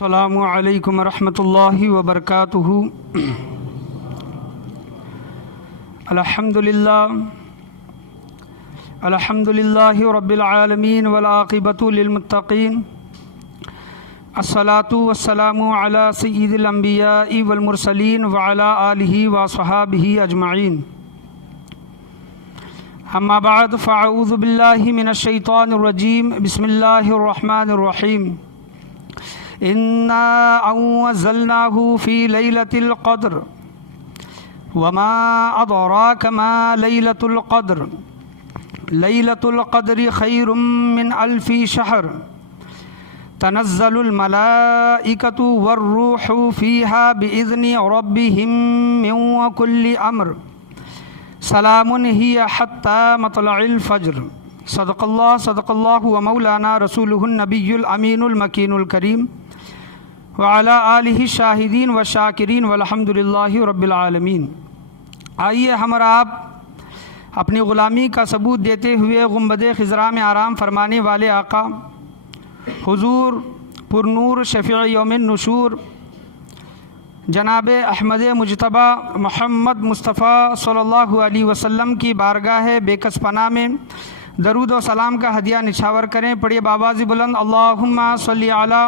السلام علیکم ورحمۃ اللہ وبرکاتہ۔ الحمد للہ رب العالمین والعاقبۃ للمتقین، الصلاۃ والسلام علی سید الانبیاء والمرسلین وعلی آلہ وصحابہ اجمعین۔ اما بعد فاعوذ باللہ من الشیطان الرجیم، بسم اللہ الرحمن الرحیم۔ انا انزلناہ فی لیلۃ القدر وما ادراک ما لیلۃ القدر لیلۃ القدر خیر من الف شہر تنزل الملائکۃ والروح فیہا باذن ربہم من کل امر سلام ہی حتی مطلع الفجر۔ صدق اللہ و مولانا رسولہ النبی الامین المکین الکریم وعلی آلہ الشاہدین والشاکرین والحمد للہ رب العالمین۔ آئیے ہم اور آپ اپنی غلامی کا ثبوت دیتے ہوئے گنبد خضرا میں آرام فرمانے والے آقا حضور پرنور شفیع یوم النشور جناب احمد مجتبی محمد مصطفیٰ صلی اللہ علیہ وسلم کی بارگاہ بے کس پناہ میں درود و سلام کا ہدیہ نچھاور کریں۔ پڑھیے بآواز بلند، اللہم صلی علی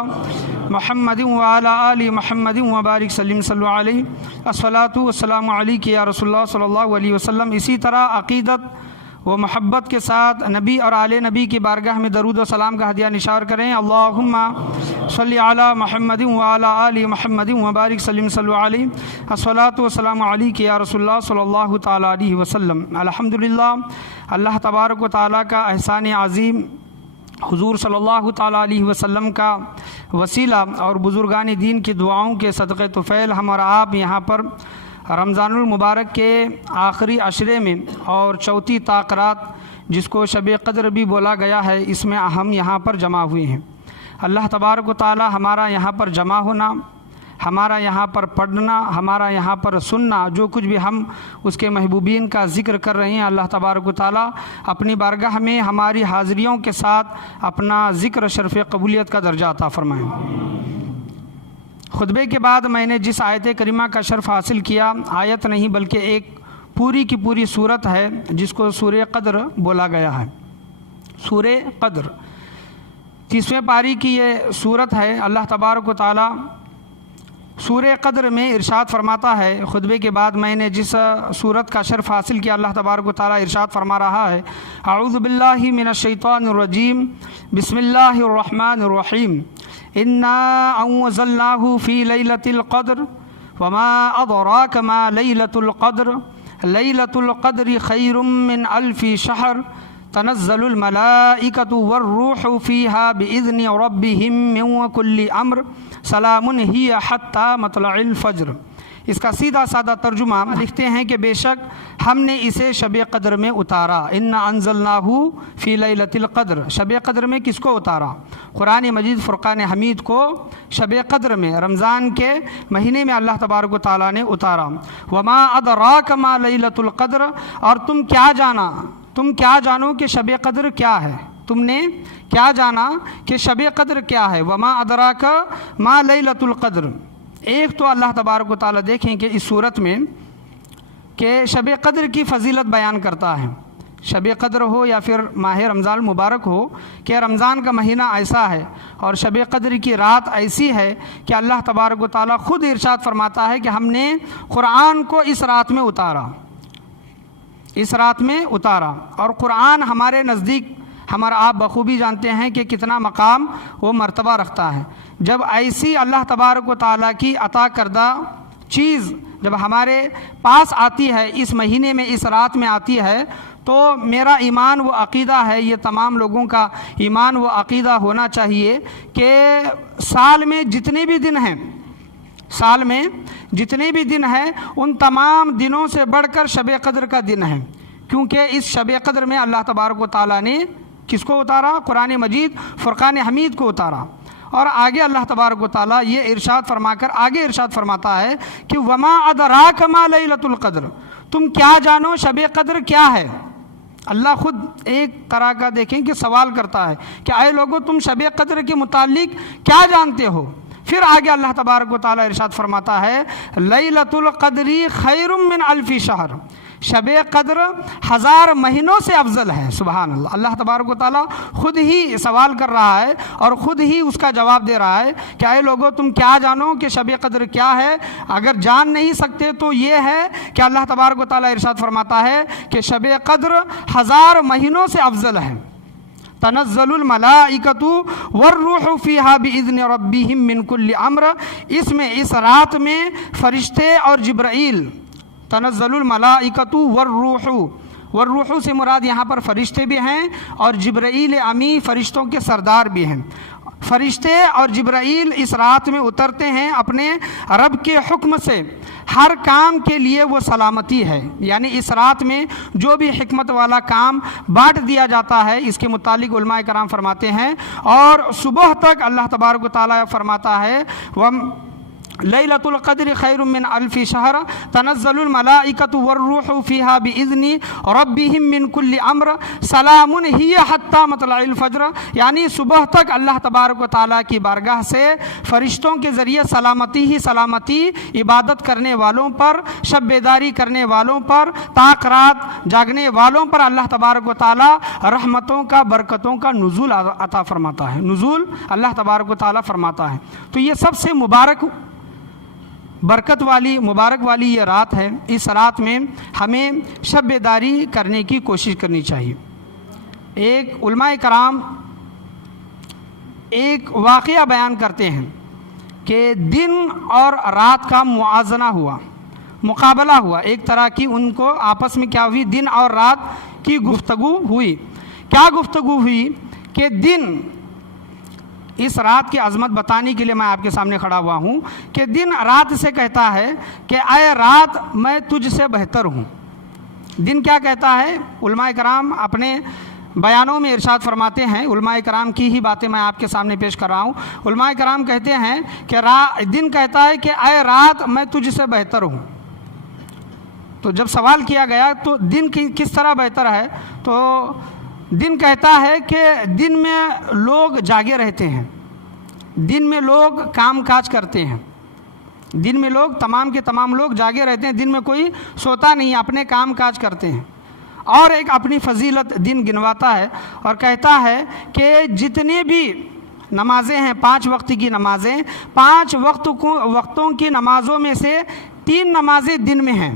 محمد وعلی آل محمد وبارک سلم صلی علیہ، الصلاۃ والسلام علیک یا رسول اللہ صلی اللہ علیہ وسلم۔ اسی طرح عقیدت و محبت کے ساتھ نبی اور آل نبی کی بارگاہ میں درود و سلام کا ہدیہ نشار کریں۔ اللہم صلی علی محمد وعلی آل محمد وبارک سلم صلی علیہ، الصلاۃ والسلام علیک یا رسول اللہ صلی اللہ تعالی علیہ وسلم۔ الحمدللہ، اللہ تبارک و تعالیٰ کا احسان عظیم حضور صلی اللہ تعالیٰ علیہ وسلم کا وسیلہ اور بزرگان دین کی دعاؤں کے صدقے طفیل ہم اور آپ یہاں پر رمضان المبارک کے آخری عشرے میں اور چوتھی تاقرات جس کو شب قدر بھی بولا گیا ہے، اس میں ہم یہاں پر جمع ہوئے ہیں۔ اللہ تبارک و تعالیٰ ہمارا یہاں پر جمع ہونا، ہمارا یہاں پر پڑھنا، ہمارا یہاں پر سننا، جو کچھ بھی ہم اس کے محبوبین کا ذکر کر رہے ہیں، اللہ تبارک و تعالیٰ اپنی بارگاہ میں ہماری حاضریوں کے ساتھ اپنا ذکر شرف قبولیت کا درجہ عطا فرمائیں۔ خطبے کے بعد میں نے جس آیت کریمہ کا شرف حاصل کیا، آیت نہیں بلکہ ایک پوری کی پوری صورت ہے جس کو سورہ قدر بولا گیا ہے۔ سورہ قدر 30ویں پاری کی یہ صورت ہے۔ اللہ تبارک و تعالیٰ سورہ قدر میں ارشاد فرماتا ہے، خطبے کے بعد میں نے جس صورت کا شرف حاصل کیا، اللہ تبارک و تعالیٰ ارشاد فرما رہا ہے، اعوذ باللہ من الشیطان الرجیم، بسم اللہ الرحمن الرحیم۔ انا انزلناہ فی لیلۃ القدر وما ادراک ما لیلۃ القدر لیلۃ القدر خیر من الف شہر تنزل الملائکۃ والروح فیہا باذن ربہم من کل امر سلام ہی حتی مطلع الفجر۔ اس کا سیدھا سادہ ترجمہ لکھتے ہیں کہ بے شک ہم نے اسے شب قدر میں اتارا۔ انا انزلناہ فی لیلۃ القدر، شب قدر میں کس کو اتارا؟ قرآن مجید فرقان حمید کو شب قدر میں، رمضان کے مہینے میں اللہ تبارک و تعالیٰ نے اتارا۔ وما ادراک ما لیلۃ القدر، اور تم کیا جانو کہ شب قدر کیا ہے؟ تم نے کیا جانا کہ شب قدر کیا ہے؟ وما ادراک ما لیلۃ القدر۔ ایک تو اللہ تبارک و تعالیٰ دیکھیں کہ اس صورت میں کہ شب قدر کی فضیلت بیان کرتا ہے۔ شب قدر ہو یا پھر ماہ رمضان المبارک ہو، کہ رمضان کا مہینہ ایسا ہے اور شب قدر کی رات ایسی ہے کہ اللہ تبارک و تعالیٰ خود ارشاد فرماتا ہے کہ ہم نے قرآن کو اس رات میں اتارا۔ اور قرآن ہمارے نزدیک ہمارا آپ بخوبی جانتے ہیں کہ کتنا مقام وہ مرتبہ رکھتا ہے۔ جب ایسی اللہ تبارک و تعالیٰ کی عطا کردہ چیز جب ہمارے پاس آتی ہے، اس مہینے میں، اس رات میں آتی ہے، تو میرا ایمان و عقیدہ ہے، یہ تمام لوگوں کا ایمان و عقیدہ ہونا چاہیے کہ سال میں جتنے بھی دن ہیں ان تمام دنوں سے بڑھ کر شب قدر کا دن ہے، کیونکہ اس شب قدر میں اللہ تبارک و تعالیٰ نے کس کو اتارا؟ قرآن مجید فرقان حمید کو اتارا۔ اور آگے اللہ تبارک و تعالیٰ یہ ارشاد فرما کر آگے ارشاد فرماتا ہے کہ وما ادراک ما لیلۃ القدر، تم کیا جانو شب قدر کیا ہے؟ اللہ خود ایک طرح کا دیکھیں کہ سوال کرتا ہے کہ اے لوگو تم شب قدر کے متعلق کیا جانتے ہو؟ پھر آگے اللہ تبارک و تعالیٰ ارشاد فرماتا ہے لیلۃ القدری خیر من الف شہر، شب قدر 1000 مہینوں سے افضل ہے۔ سبحان اللہ، اللہ تبارک و تعالیٰ خود ہی سوال کر رہا ہے اور خود ہی اس کا جواب دے رہا ہے کہ اے لوگو تم کیا جانو کہ شب قدر کیا ہے؟ اگر جان نہیں سکتے تو یہ ہے کہ اللہ تبارک و تعالیٰ ارشاد فرماتا ہے کہ شب قدر 1000 مہینوں سے افضل ہے۔ تنزل الملائکۃ والروح فیہا باذن ربہم من کل امر، اس رات میں فرشتے اور جبرائیل، تنزل الملائکۃ والروح سے مراد یہاں پر فرشتے بھی ہیں اور جبرائیل امی فرشتوں کے سردار بھی ہیں۔ فرشتے اور جبرائیل اس رات میں اترتے ہیں اپنے رب کے حکم سے، ہر کام کے لیے وہ سلامتی ہے، یعنی اس رات میں جو بھی حکمت والا کام بانٹ دیا جاتا ہے اس کے متعلق علماء کرام فرماتے ہیں، اور صبح تک اللہ تبارک و تعالیٰ فرماتا ہے لیلۃ القدر خیر من الف شہر تنزل الملائکۃ والروح فیہا باذن ربہم من کل امر سلام ہی حتی مطلع الفجر، یعنی صبح تک اللہ تبارک و تعالیٰ کی بارگاہ سے فرشتوں کے ذریعے سلامتی ہی سلامتی عبادت کرنے والوں پر، شب بیداری کرنے والوں پر، طاق رات جاگنے والوں پر اللہ تبارک و تعالیٰ رحمتوں کا، برکتوں کا نزول عطا فرماتا ہے، نزول اللہ تبارک و تعالیٰ فرماتا ہے۔ تو یہ سب سے مبارک، برکت والی، مبارک والی یہ رات ہے۔ اس رات میں ہمیں شب بیداری کرنے کی کوشش کرنی چاہیے۔ ایک علماء کرام ایک واقعہ بیان کرتے ہیں کہ دن اور رات کا موازنہ ہوا، مقابلہ ہوا، ایک طرح کی ان کو آپس میں کیا ہوئی؟ دن اور رات کی گفتگو ہوئی۔ کیا گفتگو ہوئی کہ دن، اس رات کی عظمت بتانے کے لیے میں آپ کے سامنے کھڑا ہوا ہوں کہ دن رات سے کہتا ہے کہ اے رات میں تجھ سے بہتر ہوں۔ دن کیا کہتا ہے؟ علماء کرام اپنے بیانوں میں ارشاد فرماتے ہیں، علماء کرام کی ہی باتیں میں آپ کے سامنے پیش کر رہا ہوں۔ علماء کرام کہتے ہیں کہ دن کہتا ہے کہ اے رات میں تجھ سے بہتر ہوں۔ تو جب سوال کیا گیا تو دن کس طرح بہتر ہے، تو دن کہتا ہے کہ دن میں لوگ جاگے رہتے ہیں، دن میں لوگ کام کاج کرتے ہیں، دن میں لوگ تمام کے تمام لوگ جاگے رہتے ہیں، دن میں کوئی سوتا نہیں، اپنے کام کاج کرتے ہیں۔ اور ایک اپنی فضیلت دن گنواتا ہے اور کہتا ہے کہ جتنے بھی نمازیں ہیں، 5 وقت کی نمازیں، 5 وقتوں کی نمازوں میں سے 3 نمازیں دن میں ہیں،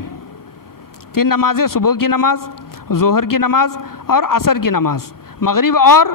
3 نمازیں، صبح کی نماز، ظہر کی نماز اور عصر کی نماز، مغرب اور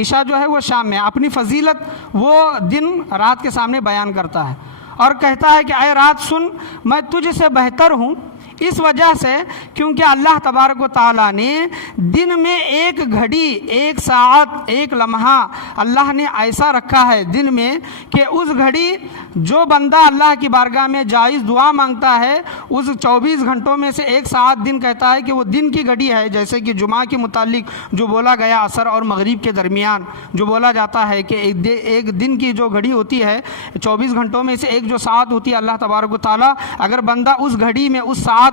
عشاء جو ہے وہ شام میں۔ اپنی فضیلت وہ دن رات کے سامنے بیان کرتا ہے اور کہتا ہے کہ اے رات سن، میں تجھ سے بہتر ہوں، اس وجہ سے کیونکہ اللہ تبارک و تعالیٰ نے دن میں ایک گھڑی، ایک ساعت، ایک لمحہ اللہ نے ایسا رکھا ہے دن میں کہ اس گھڑی جو بندہ اللہ کی بارگاہ میں جائز دعا مانگتا ہے، اس 24 گھنٹوں میں سے 1 ساعت دن کہتا ہے کہ وہ دن کی گھڑی ہے۔ جیسے کہ جمعہ کے متعلق جو بولا گیا عصر اور مغرب کے درمیان جو بولا جاتا ہے کہ ایک دن کی جو گھڑی ہوتی ہے 24 گھنٹوں میں سے ایک جو ساعت ہوتی ہے، اللہ تبارک و تعالیٰ اگر بندہ اس گھڑی میں اس ساعت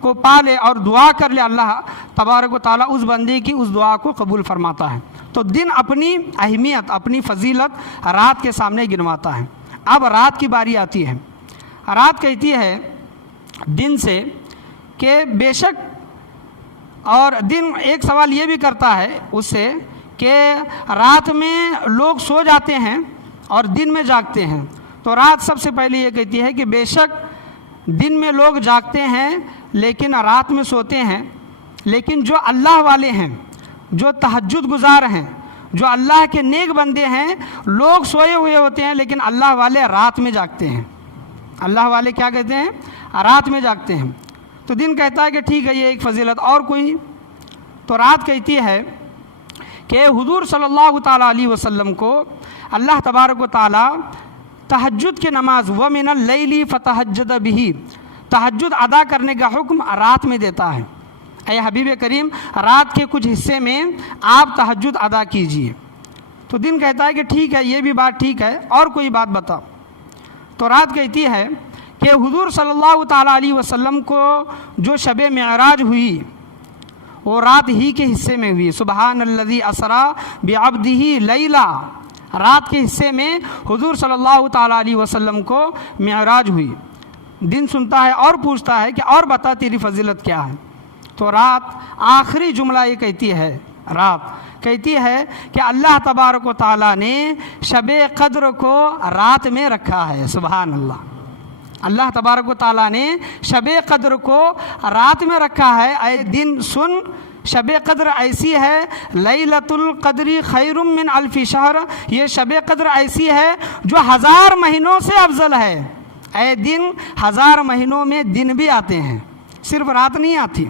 کو پا لے اور دعا کر لے، اللہ تبارک و تعالیٰ اس بندے کی اس دعا کو قبول فرماتا ہے۔ تو دن اپنی اہمیت، اپنی فضیلت رات کے سامنے گنواتا ہے۔ اب رات کی باری آتی ہے، رات کہتی ہے دن سے کہ بے شک، اور دن ایک سوال یہ بھی کرتا ہے اس سے کہ رات میں لوگ سو جاتے ہیں اور دن میں جاگتے ہیں، تو رات سب سے پہلے یہ کہتی ہے کہ بے شک دن میں لوگ جاگتے ہیں لیکن رات میں سوتے ہیں، لیکن جو اللہ والے ہیں، جو تہجد گزار ہیں، جو اللہ کے نیک بندے ہیں، لوگ سوئے ہوئے ہوتے ہیں لیکن اللہ والے رات میں جاگتے ہیں۔ اللہ والے کیا کہتے ہیں؟ رات میں جاگتے ہیں۔ تو دن کہتا ہے کہ ٹھیک ہے، یہ ایک فضیلت، اور کوئی؟ تو رات کہتی ہے کہ حضور صلی اللہ تعالیٰ علیہ وسلم کو اللہ تبارک و تعالیٰ تہجد کی نماز وَمِنَ اللَّيْلِ فَتَهَجَّدَ بِهِ، تہجد ادا کرنے کا حکم رات میں دیتا ہے۔ اے حبیب کریم، رات کے کچھ حصے میں آپ تہجد ادا کیجئے۔ تو دن کہتا ہے کہ ٹھیک ہے، یہ بھی بات ٹھیک ہے، اور کوئی بات بتا۔ تو رات کہتی ہے کہ حضور صلی اللہ تعالیٰ علیہ وسلم کو جو شب معراج ہوئی وہ رات ہی کے حصے میں ہوئی۔ سبحان الذی اسریٰ بعبدہ لیلا، رات کے حصے میں حضور صلی اللہ تعالیٰ علیہ وسلم کو معراج ہوئی۔ دن سنتا ہے اور پوچھتا ہے کہ اور بتا تیری فضیلت کیا ہے؟ تو رات آخری جملہ یہ کہتی ہے، رات کہتی ہے کہ اللہ تبارک و تعالیٰ نے شب قدر کو رات میں رکھا ہے۔ سبحان اللہ، اللہ تبارک و تعالیٰ نے شب قدر کو رات میں رکھا ہے۔ اے دن سن، شب قدر ایسی ہے، لیلۃ القدر خیر من الف شہر، یہ شب قدر ایسی ہے جو 1000 مہینوں سے افضل ہے۔ اے دن، 1000 مہینوں میں دن بھی آتے ہیں، صرف رات نہیں آتی۔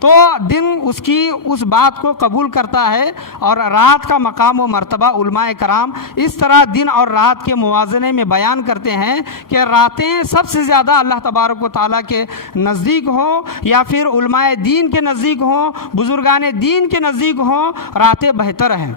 تو دن اس کی اس بات کو قبول کرتا ہے، اور رات کا مقام و مرتبہ علماء کرام اس طرح دن اور رات کے موازنے میں بیان کرتے ہیں کہ راتیں سب سے زیادہ اللہ تبارک و تعالیٰ کے نزدیک ہوں، یا پھر علماء دین کے نزدیک ہوں، بزرگان دین کے نزدیک ہوں، راتیں بہتر ہیں،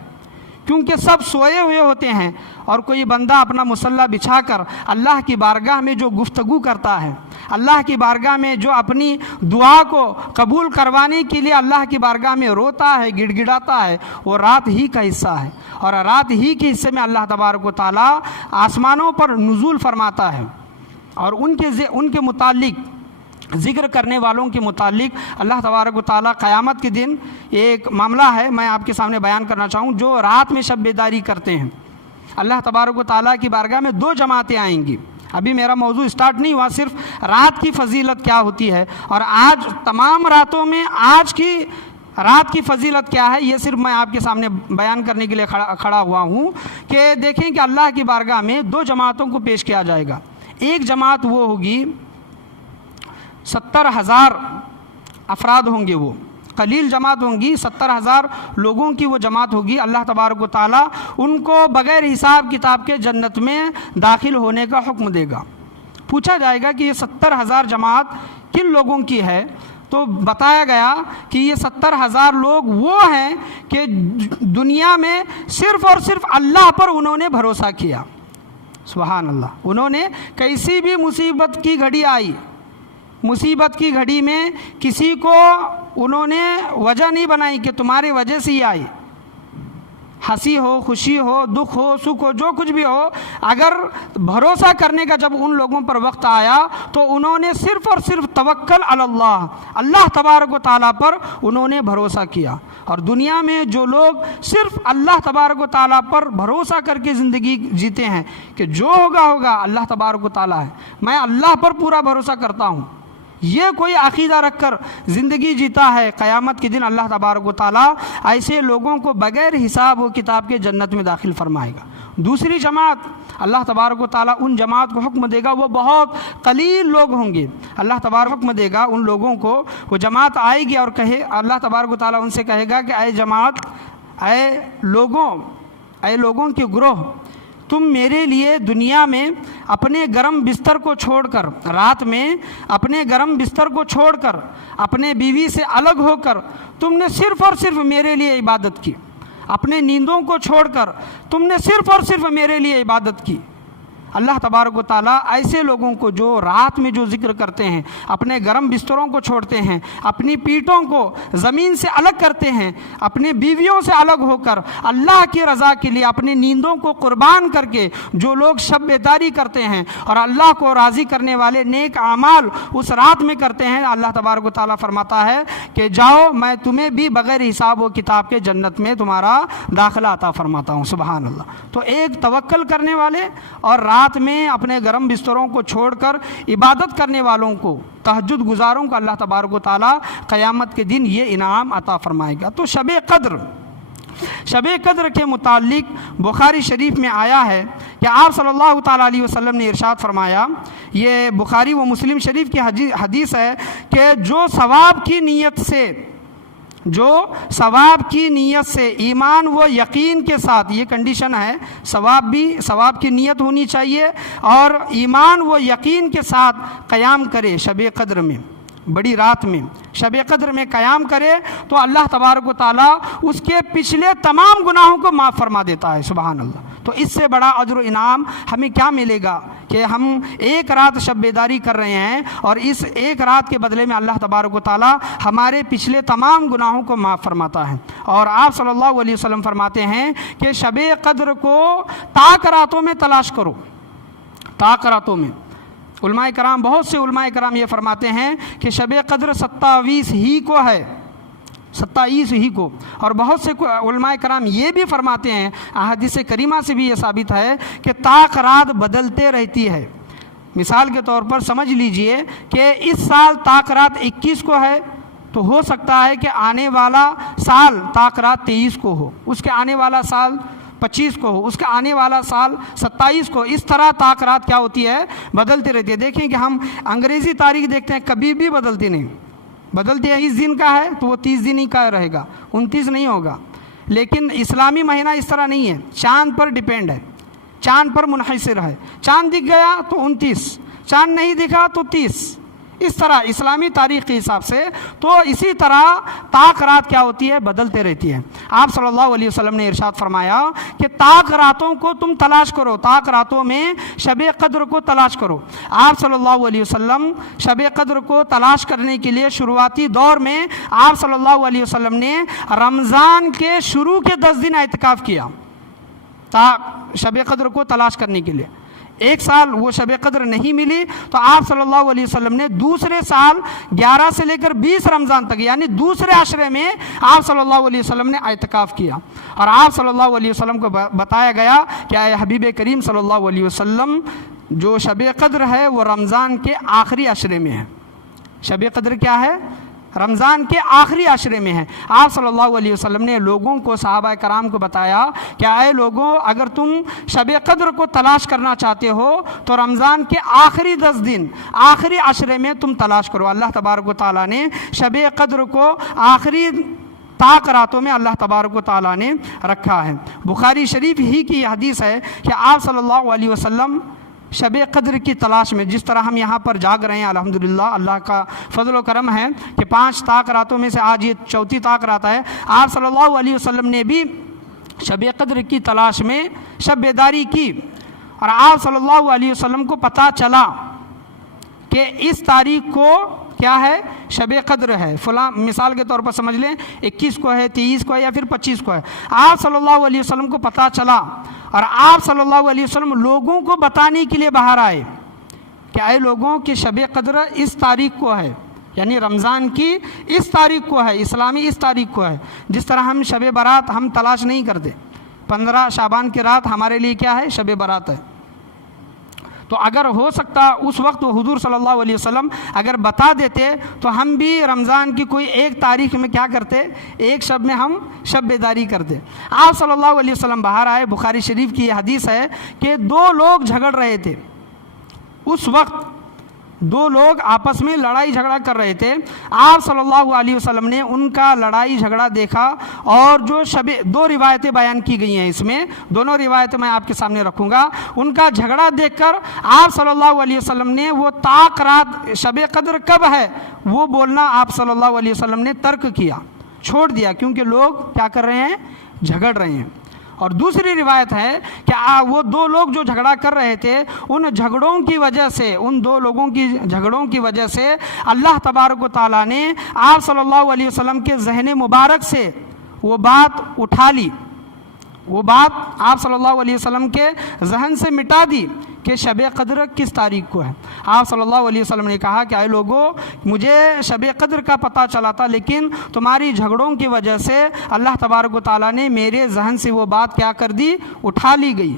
کیونکہ سب سوئے ہوئے ہوتے ہیں، اور کوئی بندہ اپنا مصلی بچھا کر اللہ کی بارگاہ میں جو گفتگو کرتا ہے، اللہ کی بارگاہ میں جو اپنی دعا کو قبول کروانے کے لیے اللہ کی بارگاہ میں روتا ہے، گڑ گڑاتا ہے، وہ رات ہی کا حصہ ہے، اور رات ہی کے حصے میں اللہ تبارک و تعالیٰ آسمانوں پر نزول فرماتا ہے، اور ان کے متعلق ذکر کرنے والوں کے متعلق اللہ تبارک و تعالیٰ قیامت کے دن ایک معاملہ ہے، میں آپ کے سامنے بیان کرنا چاہوں، جو رات میں شب بیداری کرتے ہیں، اللہ تبارک و تعالیٰ کی بارگاہ میں 2 جماعتیں آئیں گی۔ ابھی میرا موضوع سٹارٹ نہیں ہوا، صرف رات کی فضیلت کیا ہوتی ہے، اور آج تمام راتوں میں آج کی رات کی فضیلت کیا ہے، یہ صرف میں آپ کے سامنے بیان کرنے کے لیے کھڑا ہوا ہوں کہ دیکھیں کہ اللہ کی بارگاہ میں 2 جماعتوں کو پیش کیا جائے گا۔ ایک جماعت وہ ہوگی 70,000 افراد ہوں گے، وہ قلیل جماعت ہوں گی، 70,000 لوگوں کی وہ جماعت ہوگی۔ اللہ تبارک و تعالیٰ ان کو بغیر حساب کتاب کے جنت میں داخل ہونے کا حکم دے گا۔ پوچھا جائے گا کہ یہ 70,000 جماعت کن لوگوں کی ہے، تو بتایا گیا کہ یہ 70,000 لوگ وہ ہیں کہ دنیا میں صرف اور صرف اللہ پر انہوں نے بھروسہ کیا۔ سبحان اللہ، انہوں نے کیسی بھی مصیبت کی گھڑی آئی، مصیبت کی گھڑی میں کسی کو انہوں نے وجہ نہیں بنائی کہ تمہاری وجہ سے ہی آئی، ہنسی ہو، خوشی ہو، دکھ ہو، سکھ ہو، جو کچھ بھی ہو، اگر بھروسہ کرنے کا جب ان لوگوں پر وقت آیا تو انہوں نے صرف اور صرف توکل علی اللہ، اللہ تبارک و تعالیٰ پر انہوں نے بھروسہ کیا۔ اور دنیا میں جو لوگ صرف اللہ تبارک و تعالیٰ پر بھروسہ کر کے زندگی جیتے ہیں کہ جو ہوگا ہوگا، اللہ تبارک و تعالیٰ ہے، میں اللہ پر پورا بھروسہ کرتا ہوں، یہ کوئی عقیدہ رکھ کر زندگی جیتا ہے، قیامت کے دن اللہ تبارک و تعالیٰ ایسے لوگوں کو بغیر حساب و کتاب کے جنت میں داخل فرمائے گا۔ دوسری جماعت، اللہ تبارک و تعالیٰ ان جماعت کو حکم دے گا، وہ بہت قلیل لوگ ہوں گے، اللہ تبارک حکم دے گا ان لوگوں کو، وہ جماعت آئے گی اور اللہ تبارک و تعالیٰ ان سے کہے گا کہ اے جماعت، اے لوگوں کے گروہ، تم میرے لیے دنیا میں اپنے گرم بستر کو چھوڑ کر، رات میں اپنے گرم بستر کو چھوڑ کر، اپنے بیوی سے الگ ہو کر تم نے صرف اور صرف میرے لیے عبادت کی، اپنے نیندوں کو چھوڑ کر تم نے صرف اور صرف میرے لیے عبادت کی۔ اللہ تبارک و تعالیٰ ایسے لوگوں کو جو رات میں جو ذکر کرتے ہیں، اپنے گرم بستروں کو چھوڑتے ہیں، اپنی پیٹھوں کو زمین سے الگ کرتے ہیں، اپنے بیویوں سے الگ ہو کر اللہ کی رضا کے لیے اپنی نیندوں کو قربان کر کے جو لوگ شب بیداری کرتے ہیں اور اللہ کو راضی کرنے والے نیک اعمال اس رات میں کرتے ہیں، اللہ تبارک و تعالیٰ فرماتا ہے کہ جاؤ، میں تمہیں بھی بغیر حساب و کتاب کے جنت میں تمہارا داخلہ عطا فرماتا ہوں۔ سبحان اللہ۔ تو ایک توکل کرنے والے اور رات میں اپنے گرم بستروں کو چھوڑ کر عبادت کرنے والوں کو، تہجد گزاروں کو اللہ تبارک و تعالیٰ قیامت کے دن یہ انعام عطا فرمائے گا۔ تو شب قدر کے متعلق بخاری شریف میں آیا ہے کہ آپ صلی اللہ تعالیٰ علیہ وسلم نے ارشاد فرمایا، یہ بخاری و مسلم شریف کی حدیث ہے کہ جو ثواب کی نیت سے ایمان و یقین کے ساتھ، یہ کنڈیشن ہے، ثواب کی نیت ہونی چاہیے اور ایمان و یقین کے ساتھ قیام کرے شب قدر میں، بڑی رات میں شب قدر میں قیام کرے تو اللہ تبارک و تعالیٰ اس کے پچھلے تمام گناہوں کو معاف فرما دیتا ہے۔ سبحان اللہ۔ تو اس سے بڑا اجر و انعام ہمیں کیا ملے گا کہ ہم ایک رات شب بیداری کر رہے ہیں اور اس ایک رات کے بدلے میں اللہ تبارک و تعالی ہمارے پچھلے تمام گناہوں کو معاف فرماتا ہے۔ اور آپ صلی اللہ علیہ وسلم فرماتے ہیں کہ شب قدر کو تاک راتوں میں تلاش کرو، تاک راتوں میں۔ علماء کرام، بہت سے علماء کرام یہ فرماتے ہیں کہ شب قدر 27 ہی کو ہے، 27 ہی کو۔ اور بہت سے علماء کرام یہ بھی فرماتے ہیں، احادیث کریمہ سے بھی یہ ثابت ہے کہ طاق رات بدلتے رہتی ہے۔ مثال کے طور پر سمجھ لیجئے کہ اس سال طاق رات 21 کو ہے، تو ہو سکتا ہے کہ آنے والا سال طاق رات 23 کو ہو، اس کے آنے والا سال 25 کو ہو، اس کا آنے والا سال 27 کو۔ اس طرح طاق رات کیا ہوتی ہے؟ بدلتی رہتی ہے۔ دیکھیں کہ ہم انگریزی تاریخ دیکھتے ہیں، کبھی بھی بدلتی نہیں، بدلتی ہے۔ اس دن کا ہے تو وہ 30 دن ہی کا رہے گا، 29 نہیں ہوگا۔ لیکن اسلامی مہینہ اس طرح نہیں ہے، چاند پر ڈیپینڈ ہے، چاند پر منحصر ہے۔ چاند دکھ گیا تو 29، چاند نہیں دکھا تو 30، اس طرح اسلامی تاریخ کے حساب سے۔ تو اسی طرح طاق رات کیا ہوتی ہے؟ بدلتے رہتی ہے۔ آپ صلی اللہ علیہ وسلم نے ارشاد فرمایا کہ طاق راتوں کو تم تلاش کرو، طاق راتوں میں شب قدر کو تلاش کرو۔ آپ صلی اللہ علیہ وسلم شب قدر کو تلاش کرنے کے لیے شروعاتی دور میں آپ صلی اللہ علیہ وسلم نے رمضان کے شروع کے 10 دن اعتکاف کیا شب قدر کو تلاش کرنے کے لیے۔ ایک سال وہ شب قدر نہیں ملی تو آپ صلی اللہ علیہ وسلم نے دوسرے سال 11 سے لے کر 20 رمضان تک، یعنی دوسرے عشرے میں آپ صلی اللہ علیہ وسلم نے اعتکاف کیا۔ اور آپ صلی اللہ علیہ وسلم کو بتایا گیا کہ اے حبیب کریم صلی اللہ علیہ وسلم، جو شب قدر ہے وہ رمضان کے آخری عشرے میں ہے۔ شب قدر کیا ہے؟ رمضان کے آخری عشرے میں ہے۔ آپ صلی اللہ علیہ وسلم نے لوگوں کو، صحابہ کرام کو بتایا کہ اے لوگوں، اگر تم شب قدر کو تلاش کرنا چاہتے ہو تو رمضان کے آخری 10 دن، آخری عشرے میں تم تلاش کرو۔ اللہ تبارک و تعالیٰ نے شب قدر کو آخری طاق راتوں میں اللہ تبارک و تعالیٰ نے رکھا ہے۔ بخاری شریف ہی کی یہ حدیث ہے کہ آپ صلی اللہ علیہ وسلم شب قدر کی تلاش میں، جس طرح ہم یہاں پر جاگ رہے ہیں الحمدللہ، اللہ کا فضل و کرم ہے کہ 5 طاق راتوں میں سے آج یہ 4تھی طاق رات ہے۔ آپ صلی اللہ علیہ وسلم نے بھی شب قدر کی تلاش میں شب بیداری کی، اور آپ صلی اللہ علیہ وسلم کو پتہ چلا کہ اس تاریخ کو کیا ہے؟ شب قدر ہے فلاں، مثال کے طور پر سمجھ لیں 21 کو ہے، 23 کو ہے، یا پھر 25 کو ہے۔ آپ صلی اللہ علیہ وسلم کو پتہ چلا اور آپ صلی اللہ علیہ وسلم لوگوں کو بتانے کے لیے باہر آئے کہ اے لوگوں کہ شب قدر اس تاریخ کو ہے، یعنی رمضان کی اس تاریخ کو ہے، اسلامی اس تاریخ کو ہے۔ جس طرح ہم شب برات ہم تلاش نہیں کرتے، 15 شعبان کی رات ہمارے لیے کیا ہے؟ شب برات ہے۔ تو اگر ہو سکتا اس وقت حضور صلی اللہ علیہ وسلم اگر بتا دیتے تو ہم بھی رمضان کی کوئی ایک تاریخ میں کیا کرتے؟ ایک شب میں ہم شب بیداری کرتے۔ آپ صلی اللہ علیہ وسلم باہر آئے۔ بخاری شریف کی یہ حدیث ہے کہ 2 لوگ جھگڑ رہے تھے، اس وقت 2 لوگ آپس میں لڑائی جھگڑا کر رہے تھے۔ آپ صلی اللہ علیہ وسلم نے ان کا لڑائی جھگڑا دیکھا، اور جو 2 روایتیں بیان کی گئی ہیں، اس میں دونوں روایتیں میں آپ کے سامنے رکھوں گا۔ ان کا جھگڑا دیکھ کر آپ صلی اللہ علیہ وسلم نے وہ طاق رات شب قدر کب ہے وہ بولنا آپ صلی اللہ علیہ وسلم نے ترک کیا، چھوڑ دیا، کیونکہ لوگ کیا کر رہے ہیں؟ جھگڑ رہے ہیں۔ اور دوسری روایت ہے کہ وہ 2 لوگ جو جھگڑا کر رہے تھے، ان جھگڑوں کی وجہ سے، ان 2 لوگوں کی جھگڑوں کی وجہ سے اللہ تبارک و تعالیٰ نے آپ صلی اللہ علیہ وسلم کے ذہن مبارک سے وہ بات اٹھا لی، وہ بات آپ صلی اللہ علیہ وسلم کے ذہن سے مٹا دی کہ شب قدر کس تاریخ کو ہے۔ آپ صلی اللہ علیہ وسلم نے کہا کہ اے لوگو، مجھے شب قدر کا پتہ چلا تھا، لیکن تمہاری جھگڑوں کی وجہ سے اللہ تبارک و تعالیٰ نے میرے ذہن سے وہ بات کیا کر دی؟ اٹھا لی گئی،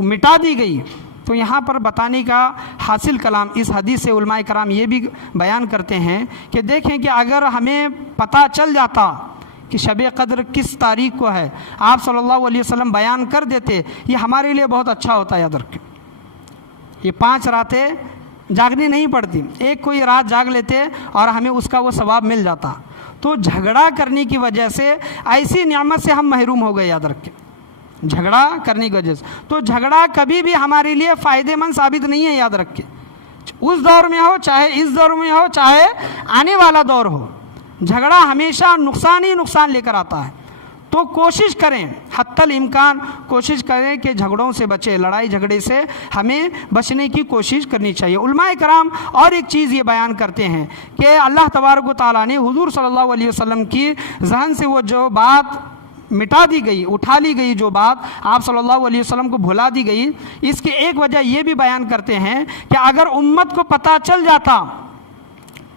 مٹا دی گئی۔ تو یہاں پر بتانے کا حاصل کلام اس حدیث سے علماء کرام یہ بھی بیان کرتے ہیں کہ دیکھیں کہ اگر ہمیں پتہ چل جاتا کہ شب قدر کس تاریخ کو ہے، آپ صلی اللہ علیہ وسلم بیان کر دیتے، یہ ہمارے لیے بہت اچھا ہوتا ہے۔ یاد رکھیں، یہ 5 راتیں جاگنی نہیں پڑتی، ایک کوئی رات جاگ لیتے اور ہمیں اس کا وہ ثواب مل جاتا۔ تو جھگڑا کرنے کی وجہ سے ایسی نعمت سے ہم محروم ہو گئے۔ یاد رکھیں، جھگڑا کرنے کی وجہ سے، تو جھگڑا کبھی بھی ہمارے لیے فائدہ مند ثابت نہیں ہے۔ یاد رکھیں، اس دور میں ہو، چاہے اس دور میں ہو، چاہے آنے والا دور ہو، جھگڑا ہمیشہ نقصان ہی نقصان لے کر آتا ہے۔ تو کوشش کریں، حتی الامکان کوشش کریں کہ جھگڑوں سے بچیں، لڑائی جھگڑے سے ہمیں بچنے کی کوشش کرنی چاہیے۔ علماء کرام اور ایک چیز یہ بیان کرتے ہیں کہ اللہ تبارک و تعالیٰ نے حضور صلی اللہ علیہ وسلم کی ذہن سے وہ جو بات مٹا دی گئی، اٹھا لی گئی، جو بات آپ صلی اللہ علیہ وسلم کو بھلا دی گئی، اس کی ایک وجہ یہ بھی بیان کرتے ہیں کہ اگر امت کو پتہ چل جاتا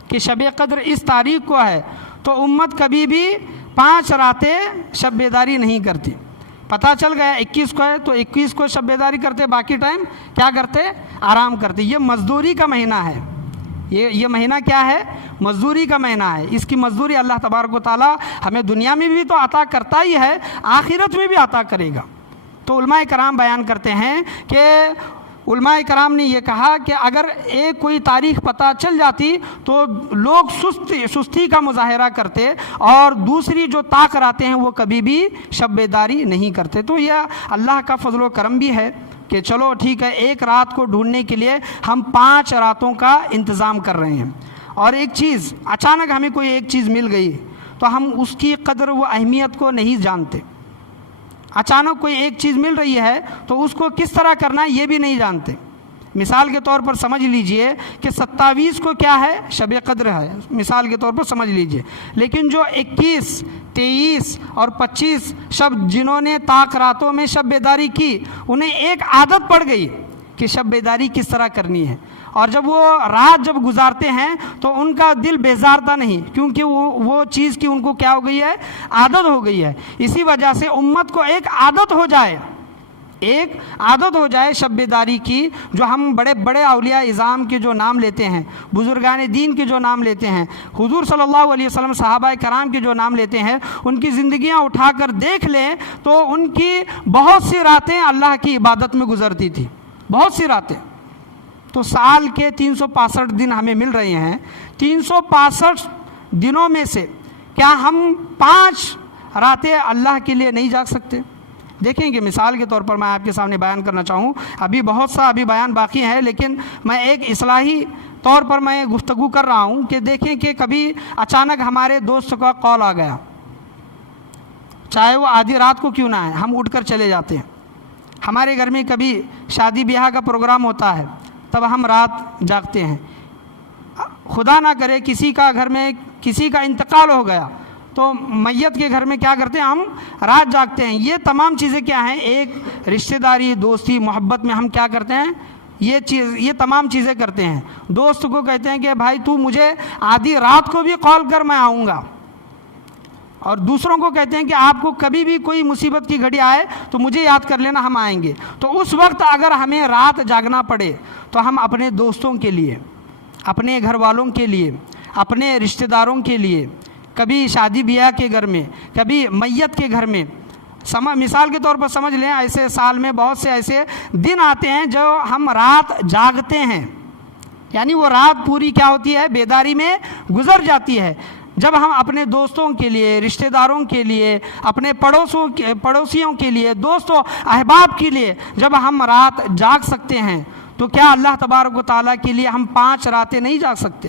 کہ شب قدر اس تاریخ کو ہے تو امت کبھی بھی 5 راتیں شب بیداری نہیں کرتی۔ پتہ چل گیا 21 کو ہے تو 21 کو شب بیداری کرتے، باقی ٹائم کیا کرتے؟ آرام کرتے۔ یہ مزدوری کا مہینہ ہے، یہ مہینہ کیا ہے؟ مزدوری کا مہینہ ہے۔ اس کی مزدوری اللہ تبارک و تعالیٰ ہمیں دنیا میں بھی تو عطا کرتا ہی ہے، آخرت میں بھی عطا کرے گا۔ تو علماء کرام بیان کرتے ہیں کہ علماء کرام نے یہ کہا کہ اگر ایک کوئی تاریخ پتہ چل جاتی تو لوگ سستی کا مظاہرہ کرتے، اور دوسری جو طاق راتیں ہیں وہ کبھی بھی شب بیداری نہیں کرتے۔ تو یہ اللہ کا فضل و کرم بھی ہے کہ چلو ٹھیک ہے، ایک رات کو ڈھونڈنے کے لیے ہم 5 راتوں کا انتظام کر رہے ہیں۔ اور ایک چیز، اچانک ہمیں کوئی ایک چیز مل گئی تو ہم اس کی قدر و اہمیت کو نہیں جانتے۔ اچانک کوئی ایک چیز مل رہی ہے تو اس کو کس طرح کرنا ہے یہ بھی نہیں جانتے۔ مثال کے طور پر سمجھ لیجئے کہ 27 کو کیا ہے؟ شب قدر ہے، مثال کے طور پر سمجھ لیجئے، لیکن جو 21، 23 اور 25 شب جنہوں نے طاق راتوں میں شب بیداری کی، انہیں ایک عادت پڑ گئی کہ شب بیداری کس طرح کرنی ہے، اور جب وہ رات جب گزارتے ہیں تو ان کا دل بیزارتا نہیں، کیونکہ وہ چیز کی ان کو کیا ہو گئی ہے؟ عادت ہو گئی ہے۔ اسی وجہ سے امت کو ایک عادت ہو جائے شب بیداری کی، جو ہم بڑے بڑے اولیاء اعظام کے جو نام لیتے ہیں، بزرگان دین کے جو نام لیتے ہیں، حضور صلی اللہ علیہ وسلم، صحابہ کرام کے جو نام لیتے ہیں، ان کی زندگیاں اٹھا کر دیکھ لیں تو ان کی بہت سی راتیں اللہ کی عبادت میں گزرتی تھی، بہت سی راتیں۔ تو سال کے 365 دن ہمیں مل رہے ہیں، 365 دنوں میں سے کیا ہم 5 راتیں اللہ کے لیے نہیں جاگ سکتے؟ دیکھیں کہ مثال کے طور پر میں آپ کے سامنے بیان کرنا چاہوں، ابھی بہت سا بیان باقی ہے، لیکن میں ایک اصلاحی طور پر میں گفتگو کر رہا ہوں کہ دیکھیں کہ کبھی اچانک ہمارے دوست کا کال آ گیا، چاہے وہ آدھی رات کو کیوں نہ ہے، ہم اٹھ کر چلے جاتے ہیں۔ ہمارے گھر میں کبھی شادی بیاہ کا پروگرام ہوتا ہے، تب ہم رات جاگتے ہیں۔ خدا نہ کرے کسی کا گھر میں کسی کا انتقال ہو گیا تو میت کے گھر میں کیا کرتے ہیں؟ ہم رات جاگتے ہیں۔ یہ تمام چیزیں کیا ہیں؟ ایک رشتہ داری، دوستی، محبت میں ہم کیا کرتے ہیں؟ یہ تمام چیزیں کرتے ہیں۔ دوست کو کہتے ہیں کہ بھائی تو مجھے آدھی رات کو بھی کال کر، میں آؤں گا، اور دوسروں کو کہتے ہیں کہ آپ کو کبھی بھی کوئی مصیبت کی گھڑی آئے تو مجھے یاد کر لینا، ہم آئیں گے۔ تو اس وقت اگر ہمیں رات جاگنا پڑے تو ہم اپنے دوستوں کے لیے، اپنے گھر والوں کے لیے، اپنے رشتہ داروں کے لیے، کبھی شادی بیاہ کے گھر میں، کبھی میت کے گھر میں، مثال کے طور پر سمجھ لیں ایسے سال میں بہت سے ایسے دن آتے ہیں جو ہم رات جاگتے ہیں، یعنی وہ رات پوری کیا ہوتی ہے؟ بیداری میں گزر جاتی ہے۔ جب ہم اپنے دوستوں کے لیے، رشتہ داروں کے لیے، اپنے پڑوسیوں کے لیے، دوستوں احباب کے لیے جب ہم رات جاگ سکتے ہیں تو کیا اللہ تبارک و تعالیٰ کے لیے ہم 5 راتیں نہیں جاگ سکتے؟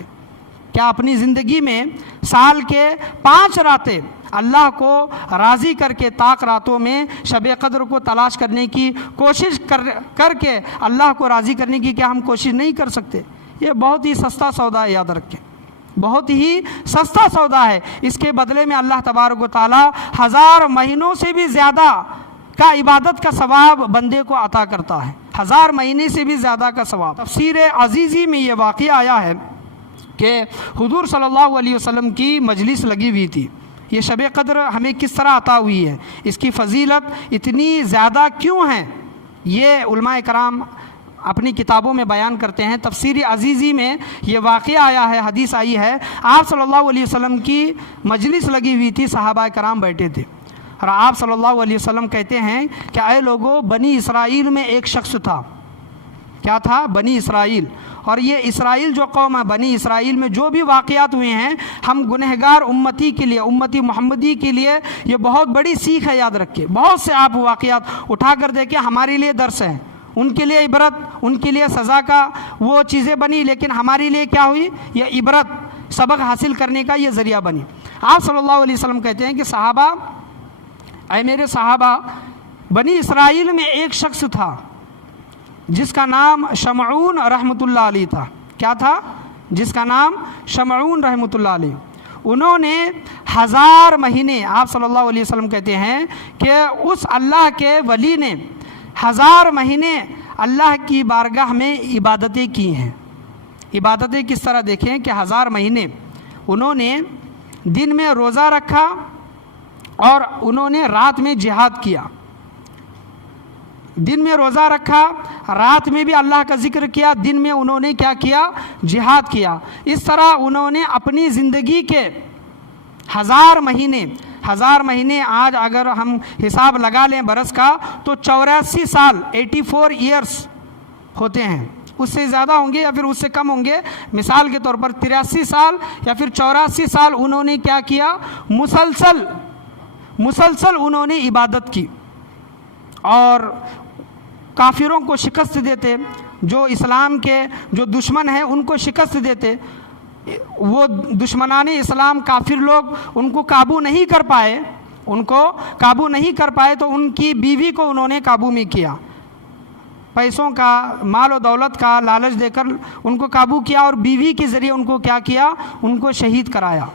کیا اپنی زندگی میں سال کے 5 راتیں اللہ کو راضی کر کے طاق راتوں میں شب قدر کو تلاش کرنے کی کوشش کر کے اللہ کو راضی کرنے کی کیا ہم کوشش نہیں کر سکتے؟ یہ بہت ہی سستا سودا ہے، یاد رکھیں، بہت ہی سستا سودا ہے۔ اس کے بدلے میں اللہ تبارک و تعالیٰ 1000 مہینوں سے بھی زیادہ کا عبادت کا ثواب بندے کو عطا کرتا ہے، 1000 مہینے سے بھی زیادہ کا ثواب۔ تفسیر عزیزی میں یہ واقعہ آیا ہے کہ حضور صلی اللہ علیہ وسلم کی مجلس لگی ہوئی تھی۔ یہ شب قدر ہمیں کس طرح عطا ہوئی ہے، اس کی فضیلت اتنی زیادہ کیوں ہے، یہ علماء کرام اپنی کتابوں میں بیان کرتے ہیں۔ تفسیر عزیزی میں یہ واقعہ آیا ہے، حدیث آئی ہے، آپ صلی اللہ علیہ وسلم کی مجلس لگی ہوئی تھی، صحابہ کرام بیٹھے تھے، اور آپ صلی اللہ علیہ وسلم کہتے ہیں کہ اے لوگو، بنی اسرائیل میں ایک شخص تھا۔ کیا تھا؟ بنی اسرائیل۔ اور یہ اسرائیل جو قوم ہے، بنی اسرائیل میں جو بھی واقعات ہوئے ہیں، ہم گنہگار امتی کے لیے، امتی محمدی کے لیے یہ بہت بڑی سیکھ ہے، یاد رکھیں۔ بہت سے آپ واقعات اٹھا کر دیکھیں، ہمارے لیے درس ہے، ان کے لیے عبرت، ان کے لیے سزا کا وہ چیزیں بنی، لیکن ہمارے لیے کیا ہوئی؟ یہ عبرت، سبق حاصل کرنے کا یہ ذریعہ بنی۔ آپ صلی اللہ علیہ وسلم کہتے ہیں کہ صحابہ اے میرے صحابہ، بنی اسرائیل میں ایک شخص تھا جس کا نام شمعون رحمۃ اللہ علیہ تھا۔ کیا تھا؟ جس کا نام شمعون رحمۃ اللہ علیہ۔ انہوں نے 1000 مہینے، آپ صلی اللہ علیہ وسلم کہتے ہیں کہ اس اللہ کے ولی نے 1000 مہینے اللہ کی بارگاہ میں عبادتیں کی ہیں۔ عبادتیں کس طرح دیکھیں کہ 1000 مہینے انہوں نے دن میں روزہ رکھا اور انہوں نے رات میں جہاد کیا۔ دن میں روزہ رکھا، رات میں بھی اللہ کا ذکر کیا، دن میں انہوں نے کیا کیا؟ جہاد کیا۔ اس طرح انہوں نے اپنی زندگی کے 1000 مہینے آج اگر ہم حساب لگا لیں برس کا تو 84 سال 84 ایئرس ہوتے ہیں۔ اس سے زیادہ ہوں گے یا پھر اس سے کم ہوں گے۔ مثال کے طور پر 83 سال یا پھر 84 سال انہوں نے کیا کیا؟ مسلسل انہوں نے عبادت کی اور کافروں کو شکست دیتے، جو اسلام کے جو دشمن ہیں ان کو شکست دیتے۔ وہ دشمنان اسلام کافر لوگ ان کو قابو نہیں کر پائے تو ان کی بیوی کو انہوں نے قابو میں کیا، پیسوں کا، مال و دولت کا لالچ دے کر ان کو قابو کیا اور بیوی کے ذریعے ان کو کیا کیا؟ ان کو شہید کرایا۔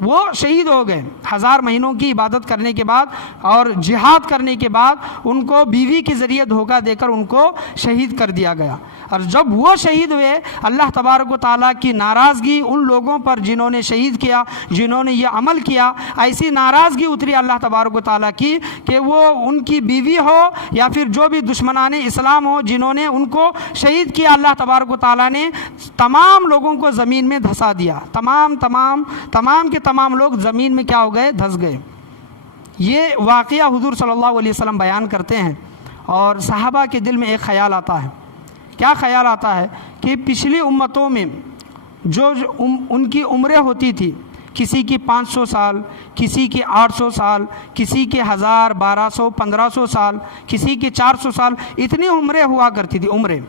وہ شہید ہو گئے 1000 مہینوں کی عبادت کرنے کے بعد اور جہاد کرنے کے بعد ان کو بیوی کے ذریعے دھوکہ دے کر ان کو شہید کر دیا گیا۔ اور جب وہ شہید ہوئے، اللہ تبارک و تعالیٰ کی ناراضگی ان لوگوں پر جنہوں نے شہید کیا، جنہوں نے یہ عمل کیا، ایسی ناراضگی اتری اللہ تبارک و تعالیٰ کی کہ وہ ان کی بیوی ہو یا پھر جو بھی دشمنان اسلام ہو جنہوں نے ان کو شہید کیا، اللہ تبارک و تعالیٰ نے تمام لوگوں کو زمین میں دھسا دیا۔ تمام کے تمام لوگ زمین میں کیا ہو گئے؟ دھس گئے۔ یہ واقعہ حضور صلی اللہ علیہ وسلم بیان کرتے ہیں اور صحابہ کے دل میں ایک خیال آتا ہے۔ کیا خیال آتا ہے؟ کہ پچھلی امتوں میں جو ان کی عمریں ہوتی تھی، کسی کی 500 سال، کسی کی 800 سال، کسی کے 1000 1200 1500 سال، کسی کی 400 سال، اتنی عمریں ہوا کرتی تھی عمریں۔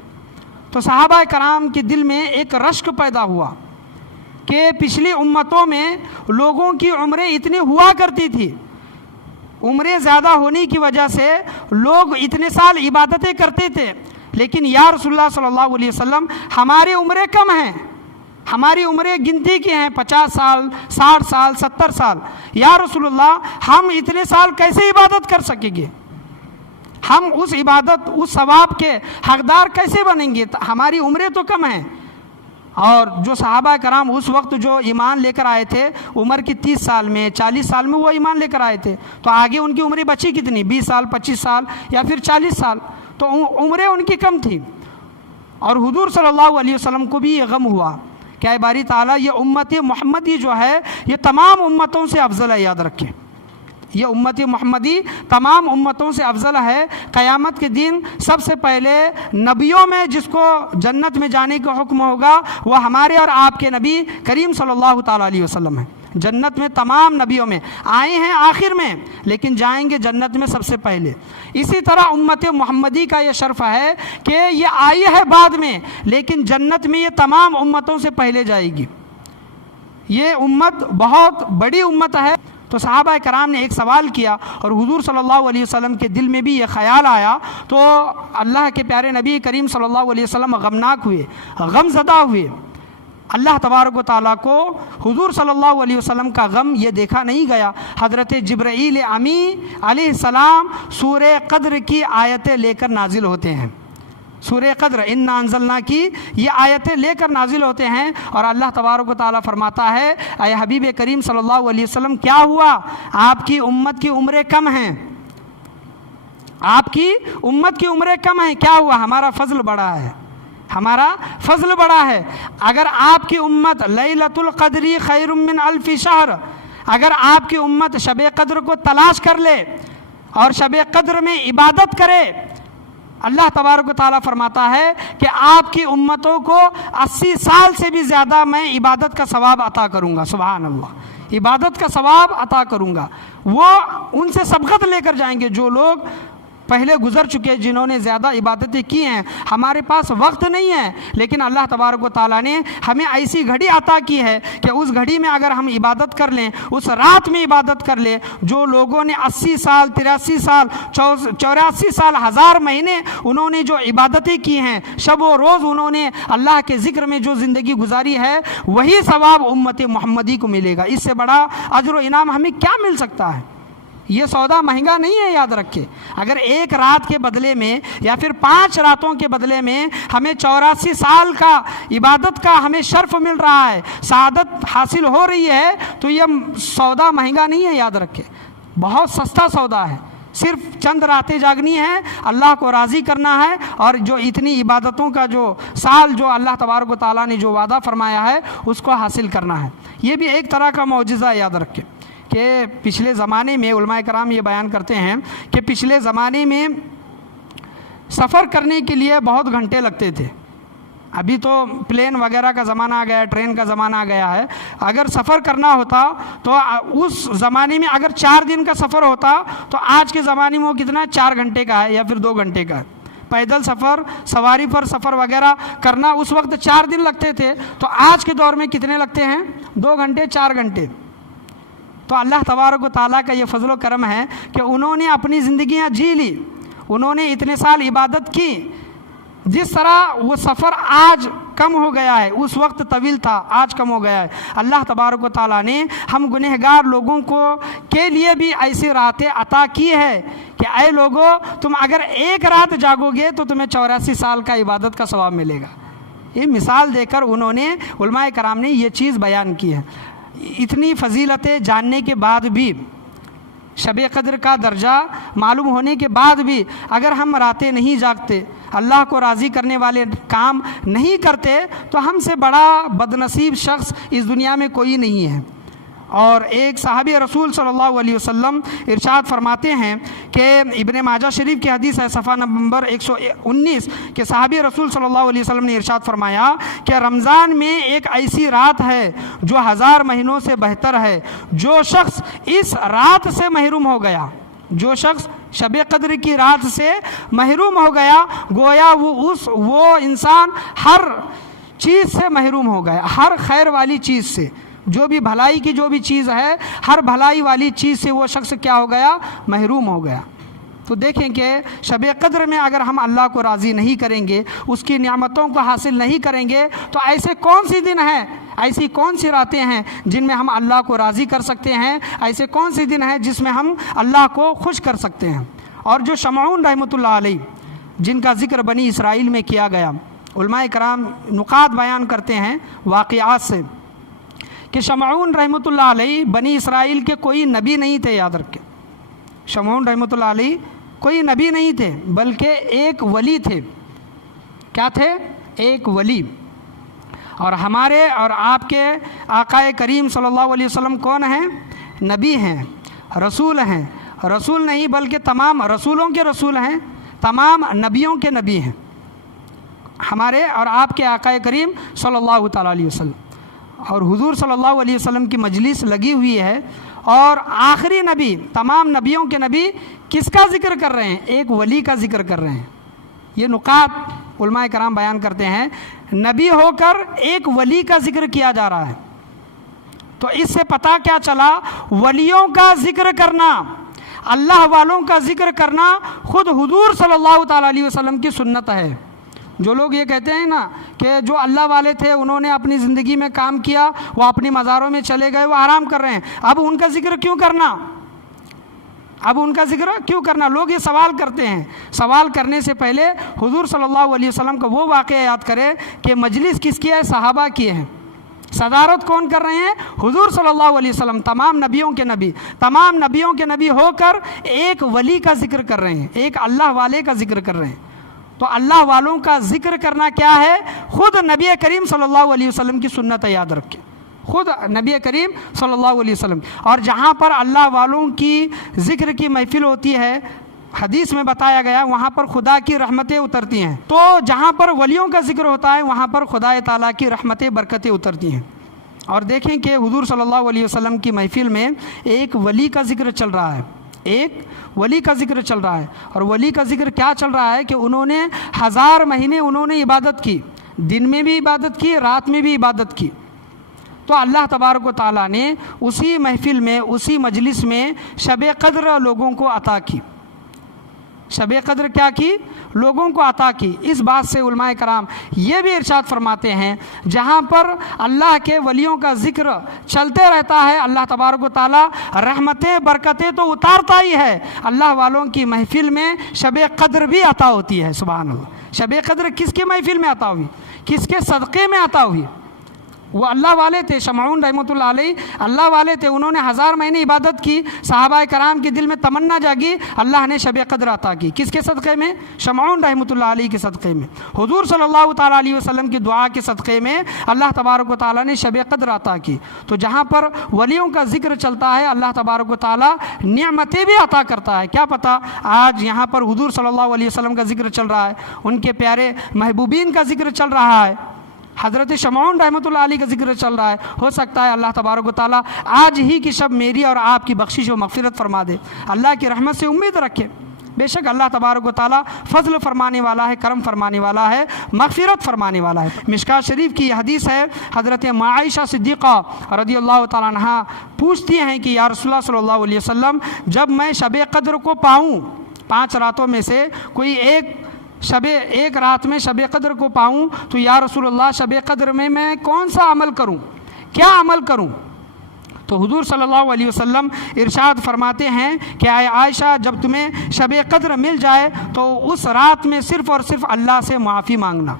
تو صحابہ کرام کے دل میں ایک رشک پیدا ہوا کہ پچھلی امتوں میں لوگوں کی عمریں اتنی ہوا کرتی تھی، عمریں زیادہ ہونے کی وجہ سے لوگ اتنے سال عبادتیں کرتے تھے، لیکن یا رسول اللہ صلی اللہ علیہ وسلم ہماری عمریں کم ہیں، ہماری عمریں گنتی کی ہیں، 50 سال 60 سال 70 سال۔ یا رسول اللہ ہم اتنے سال کیسے عبادت کر سکیں گے؟ ہم اس عبادت اس ثواب کے حقدار کیسے بنیں گے؟ ہماری عمریں تو کم ہیں۔ اور جو صحابہ کرام اس وقت جو ایمان لے کر آئے تھے عمر کی 30 سال میں 40 سال میں وہ ایمان لے کر آئے تھے، تو آگے ان کی عمریں بچی کتنی؟ 20 سال 25 سال یا پھر 40 سال، تو عمریں ان کی کم تھی۔ اور حضور صلی اللہ علیہ وسلم کو بھی یہ غم ہوا کہ اے باری تعالیٰ یہ امت محمدی جو ہے یہ تمام امتوں سے افضل ہے، یاد رکھیں یہ امت محمدی تمام امتوں سے افضل ہے۔ قیامت کے دن سب سے پہلے نبیوں میں جس کو جنت میں جانے کا حکم ہوگا وہ ہمارے اور آپ کے نبی کریم صلی اللہ تعالیٰ علیہ وسلم ہیں۔ جنت میں تمام نبیوں میں آئے ہیں آخر میں، لیکن جائیں گے جنت میں سب سے پہلے۔ اسی طرح امت محمدی کا یہ شرف ہے کہ یہ آئی ہے بعد میں، لیکن جنت میں یہ تمام امتوں سے پہلے جائے گی۔ یہ امت بہت بڑی امت ہے۔ تو صحابہ کرام نے ایک سوال کیا اور حضور صلی اللہ علیہ وسلم کے دل میں بھی یہ خیال آیا، تو اللہ کے پیارے نبی کریم صلی اللہ علیہ وسلم غمناک ہوئے، غم زدہ ہوئے۔ اللہ تبارک و تعالیٰ کو حضور صلی اللہ علیہ وسلم کا غم یہ دیکھا نہیں گیا۔ حضرت جبرائیل امی علیہ السلام سورہ قدر کی آیتیں لے کر نازل ہوتے ہیں۔ سورہ قدر انا انزلنا کی یہ آیتیں لے کر نازل ہوتے ہیں اور اللہ تبارک و تعالیٰ فرماتا ہے اے حبیب کریم صلی اللہ علیہ وسلم کیا ہوا؟ آپ کی امت کی عمریں کم ہیں، آپ کی امت کی عمریں کم ہیں، کیا ہوا؟ ہمارا فضل بڑا ہے، ہمارا فضل بڑا ہے۔ اگر آپ کی امت لیلۃ القدر خیر من الف شہر، اگر آپ کی امت شب قدر کو تلاش کر لے اور شب قدر میں عبادت کرے، اللہ تبارک و تعالیٰ فرماتا ہے کہ آپ کی امتوں کو 80 سال سے بھی زیادہ میں عبادت کا ثواب عطا کروں گا۔ سبحان اللہ، عبادت کا ثواب عطا کروں گا۔ وہ ان سے سبقت لے کر جائیں گے جو لوگ پہلے گزر چکے جنہوں نے زیادہ عبادتیں کی ہیں. ہمارے پاس وقت نہیں ہے، لیکن اللہ تبارک و تعالیٰ نے ہمیں ایسی گھڑی عطا کی ہے کہ اس گھڑی میں اگر ہم عبادت کر لیں، اس رات میں عبادت کر لیں. جو لوگوں نے 80 سال 83 سال 84 سال 1000 مہینے انہوں نے جو عبادتیں کی ہیں، شب و روز انہوں نے اللہ کے ذکر میں جو زندگی گزاری ہے، وہی ثواب امت محمدی کو ملے گا. اس سے بڑا اجر و انعام ہمیں کیا مل سکتا ہے؟ یہ سودا مہنگا نہیں ہے، یاد رکھے. اگر ایک رات کے بدلے میں یا پھر 5 راتوں کے بدلے میں ہمیں 84 سال کا عبادت کا ہمیں شرف مل رہا ہے، سعادت حاصل ہو رہی ہے، تو یہ سودا مہنگا نہیں ہے. یاد رکھے بہت سستا سودا ہے. صرف چند راتیں جاگنی ہے، اللہ کو راضی کرنا ہے، اور جو اتنی عبادتوں کا جو سال جو اللہ تبارک و تعالیٰ نے جو وعدہ فرمایا ہے اس کو حاصل کرنا ہے. یہ بھی ایک طرح کا معجزہ ہے. یاد رکھے کہ پچھلے زمانے میں علماء کرام یہ بیان کرتے ہیں کہ پچھلے زمانے میں سفر کرنے کے لیے بہت گھنٹے لگتے تھے. ابھی تو پلین وغیرہ کا زمانہ آ گیا ہے، ٹرین کا زمانہ آ گیا ہے. اگر سفر کرنا ہوتا تو اس زمانے میں اگر 4 دن کا سفر ہوتا تو آج کے زمانے میں وہ کتنا 4 گھنٹے کا ہے یا پھر 2 گھنٹے کا ہے. پیدل سفر، سواری پر سفر وغیرہ کرنا اس وقت 4 دن لگتے تھے، تو آج کے دور میں کتنے لگتے ہیں؟ 2 گھنٹے 4 گھنٹے. تو اللہ تبارک و تعالیٰ کا یہ فضل و کرم ہے کہ انہوں نے اپنی زندگیاں جی لی، انہوں نے اتنے سال عبادت کی. جس طرح وہ سفر آج کم ہو گیا ہے، اس وقت طویل تھا، آج کم ہو گیا ہے. اللہ تبارک و تعالیٰ نے ہم گنہگار لوگوں کو کے لیے بھی ایسی راتیں عطا کی ہے کہ اے لوگو، تم اگر ایک رات جاگو گے تو تمہیں 84 سال کا عبادت کا ثواب ملے گا. یہ مثال دے کر انہوں نے علماء کرام نے یہ چیز بیان کی ہے. اتنی فضیلتیں جاننے کے بعد بھی، شب قدر کا درجہ معلوم ہونے کے بعد بھی اگر ہم راتیں نہیں جاگتے، اللہ کو راضی کرنے والے کام نہیں کرتے، تو ہم سے بڑا بدنصیب شخص اس دنیا میں کوئی نہیں ہے. اور ایک صحابی رسول صلی اللہ علیہ وسلم ارشاد فرماتے ہیں کہ ابن ماجہ شریف کی حدیث ہے صفحہ نمبر 119 کہ صحابی رسول صلی اللہ علیہ وسلم نے ارشاد فرمایا کہ رمضان میں ایک ایسی رات ہے جو 1000 مہینوں سے بہتر ہے. جو شخص اس رات سے محروم ہو گیا، جو شخص شب قدر کی رات سے محروم ہو گیا، گویا وہ انسان ہر چیز سے محروم ہو گیا، ہر خیر والی چیز سے، جو بھی بھلائی کی جو بھی چیز ہے، ہر بھلائی والی چیز سے وہ شخص کیا ہو گیا؟ محروم ہو گیا. تو دیکھیں کہ شب قدر میں اگر ہم اللہ کو راضی نہیں کریں گے، اس کی نعمتوں کو حاصل نہیں کریں گے، تو ایسے کون سی دن ہیں، ایسی کون سی راتیں ہیں جن میں ہم اللہ کو راضی کر سکتے ہیں؟ ایسے کون سی دن ہیں جس میں ہم اللہ کو خوش کر سکتے ہیں؟ اور جو شمعون رحمۃ اللہ علیہ جن کا ذکر بنی اسرائیل میں کیا گیا، علماء کرام نقات بیان کرتے ہیں واقعات سے کہ شمعون رحمۃ اللہ علیہ بنی اسرائیل کے کوئی نبی نہیں تھے. یاد رکھیں شمعون رحمۃ اللہ علیہ کوئی نبی نہیں تھے، بلکہ ایک ولی تھے. کیا تھے؟ ایک ولی. اور ہمارے اور آپ کے آقا کریم صلی اللہ علیہ وسلم کون ہیں؟ نبی ہیں، رسول ہیں. رسول نہیں بلکہ تمام رسولوں کے رسول ہیں، تمام نبیوں کے نبی ہیں ہمارے اور آپ کے آقا کریم صلی اللہ تعالیٰ علیہ وسلم. اور حضور صلی اللہ علیہ وسلم کی مجلس لگی ہوئی ہے، اور آخری نبی، تمام نبیوں کے نبی کس کا ذکر کر رہے ہیں؟ ایک ولی کا ذکر کر رہے ہیں. یہ نقات علماء کرام بیان کرتے ہیں، نبی ہو کر ایک ولی کا ذکر کیا جا رہا ہے. تو اس سے پتہ کیا چلا؟ ولیوں کا ذکر کرنا، اللہ والوں کا ذکر کرنا خود حضور صلی اللہ تعالیٰ علیہ وسلم کی سنت ہے. جو لوگ یہ کہتے ہیں نا کہ جو اللہ والے تھے انہوں نے اپنی زندگی میں کام کیا، وہ اپنی مزاروں میں چلے گئے، وہ آرام کر رہے ہیں، اب ان کا ذکر کیوں کرنا؟ اب ان کا ذکر کیوں کرنا؟ لوگ یہ سوال کرتے ہیں. سوال کرنے سے پہلے حضور صلی اللہ علیہ وسلم کا وہ واقعہ یاد کرے کہ مجلس کس کی ہے؟ صحابہ کی ہے. صدارت کون کر رہے ہیں؟ حضور صلی اللہ علیہ وسلم، تمام نبیوں کے نبی، تمام نبیوں کے نبی ہو کر ایک ولی کا ذکر کر رہے ہیں، ایک اللہ والے کا ذکر کر رہے ہیں. تو اللہ والوں کا ذکر کرنا کیا ہے؟ خود نبی کریم صلی اللہ علیہ وسلم کی سنت ہے. یاد رکھیں خود نبی کریم صلی اللہ علیہ وسلم. اور جہاں پر اللہ والوں کی ذکر کی محفل ہوتی ہے، حدیث میں بتایا گیا وہاں پر خدا کی رحمتیں اترتی ہیں. تو جہاں پر ولیوں کا ذکر ہوتا ہے وہاں پر خدا تعالیٰ کی رحمتیں برکتیں اترتی ہیں. اور دیکھیں کہ حضور صلی اللہ علیہ وسلم کی محفل میں ایک ولی کا ذکر چل رہا ہے. ایک ولی کا ذکر چل رہا ہے، اور ولی کا ذکر کیا چل رہا ہے کہ انہوں نے 1000 مہینے انہوں نے عبادت کی، دن میں بھی عبادت کی، رات میں بھی عبادت کی۔ تو اللہ تبارک و تعالیٰ نے اسی محفل میں، اسی مجلس میں شب قدر لوگوں کو عطا کی۔ شب قدر کیا کی؟ لوگوں کو عطا کی۔ اس بات سے علماء کرام یہ بھی ارشاد فرماتے ہیں، جہاں پر اللہ کے ولیوں کا ذکر چلتے رہتا ہے، اللہ تبارک و تعالیٰ رحمتیں برکتیں تو اتارتا ہی ہے، اللہ والوں کی محفل میں شب قدر بھی عطا ہوتی ہے۔ سبحان اللہ۔ شب قدر کس کی محفل میں عطا ہوئی؟ کس کے صدقے میں عطا ہوئی؟ وہ اللہ والے تھے، شمعون رحمۃ اللہ علیہ اللہ والے تھے، انہوں نے 1000 مہینے عبادت کی، صحابہ کرام کے دل میں تمنا جاگی، اللہ نے شب قدر عطا کی۔ کس کے صدقے میں؟ شمعون رحمۃ اللہ علیہ کے صدقے میں، حضور صلی اللہ تعالیٰ علیہ وسلم کی دعا کے صدقے میں اللہ تبارک و تعالیٰ نے شب قدر عطا کی۔ تو جہاں پر ولیوں کا ذکر چلتا ہے، اللہ تبارک و تعالیٰ نعمتیں بھی عطا کرتا ہے۔ کیا پتہ آج یہاں پر حضور صلی اللہ علیہ وسلم کا ذکر چل رہا ہے، ان کے پیارے محبوبین کا ذکر چل رہا ہے، حضرت شمعون رحمۃ اللہ علیہ کا ذکر چل رہا ہے، ہو سکتا ہے اللہ تبارک و تعالیٰ آج ہی کی شب میری اور آپ کی بخشش و مغفرت فرما دے۔ اللہ کی رحمت سے امید رکھے، بے شک اللہ تبارک و تعالیٰ فضل فرمانے والا ہے، کرم فرمانے والا ہے، مغفرت فرمانے والا ہے۔ مشکوٰۃ شریف کی یہ حدیث ہے، حضرت عائشہ صدیقہ رضی اللہ تعالیٰ عنہا پوچھتی ہیں کہ یا رسول اللہ صلی اللہ علیہ وسلم، جب میں شب قدر کو پاؤں، 5 راتوں میں سے کوئی ایک رات میں شب قدر کو پاؤں، تو یا رسول اللہ شب قدر میں میں کون سا عمل کروں، کیا عمل کروں؟ تو حضور صلی اللہ علیہ وسلم ارشاد فرماتے ہیں کہ اے عائشہ، جب تمہیں شب قدر مل جائے تو اس رات میں صرف اور صرف اللہ سے معافی مانگنا،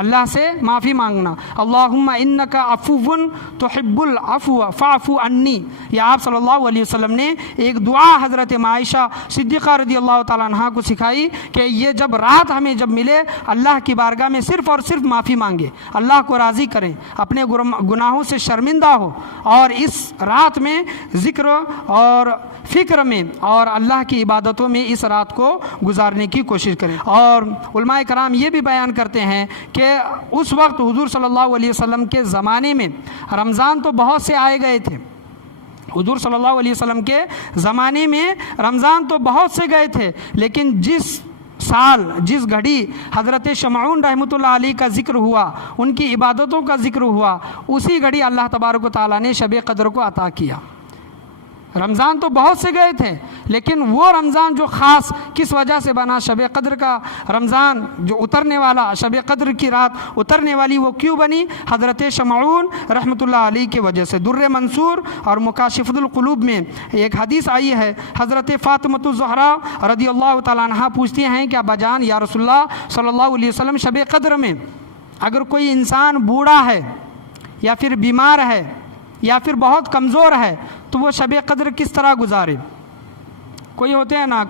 اللہ سے معافی مانگنا۔ اللہم انک عفو تحب العفو فاعف عنی، یہ آپ صلی اللہ علیہ وسلم نے ایک دعا حضرت عائشہ صدیقہ رضی اللہ تعالیٰ عنہ کو سکھائی کہ یہ جب رات ہمیں جب ملے، اللہ کی بارگاہ میں صرف اور صرف معافی مانگے، اللہ کو راضی کریں، اپنے گناہوں سے شرمندہ ہو، اور اس رات میں ذکر اور فکر میں اور اللہ کی عبادتوں میں اس رات کو گزارنے کی کوشش کریں۔ اور علماء کرام یہ بھی بیان کرتے ہیں کہ اس وقت حضور صلی اللہ علیہ وسلم کے زمانے میں رمضان تو بہت سے آئے گئے تھے، حضور صلی اللہ علیہ وسلم کے زمانے میں رمضان تو بہت سے گئے تھے، لیکن جس سال جس گھڑی حضرت شمعون رحمۃ اللہ علیہ کا ذکر ہوا، ان کی عبادتوں کا ذکر ہوا، اسی گھڑی اللہ تبارک و تعالیٰ نے شب قدر کو عطا کیا۔ رمضان تو بہت سے گئے تھے، لیکن وہ رمضان جو خاص کس وجہ سے بنا، شب قدر کا رمضان جو اترنے والا، شب قدر کی رات اترنے والی، وہ کیوں بنی؟ حضرت شمعون رحمۃ اللہ علیہ کی وجہ سے۔ در منصور اور مکاشفۃ القلوب میں ایک حدیث آئی ہے، حضرت فاطمۃ الزہرا رضی اللہ تعالیٰ عنہا پوچھتی ہیں کہ ابا جان یا رسول اللہ صلی اللہ علیہ وسلم، شب قدر میں اگر کوئی انسان بوڑھا ہے یا پھر بیمار ہے یا پھر بہت کمزور ہے تو وہ شب قدر کس طرح گزارے؟ کوئی ہوتے ہیں نا،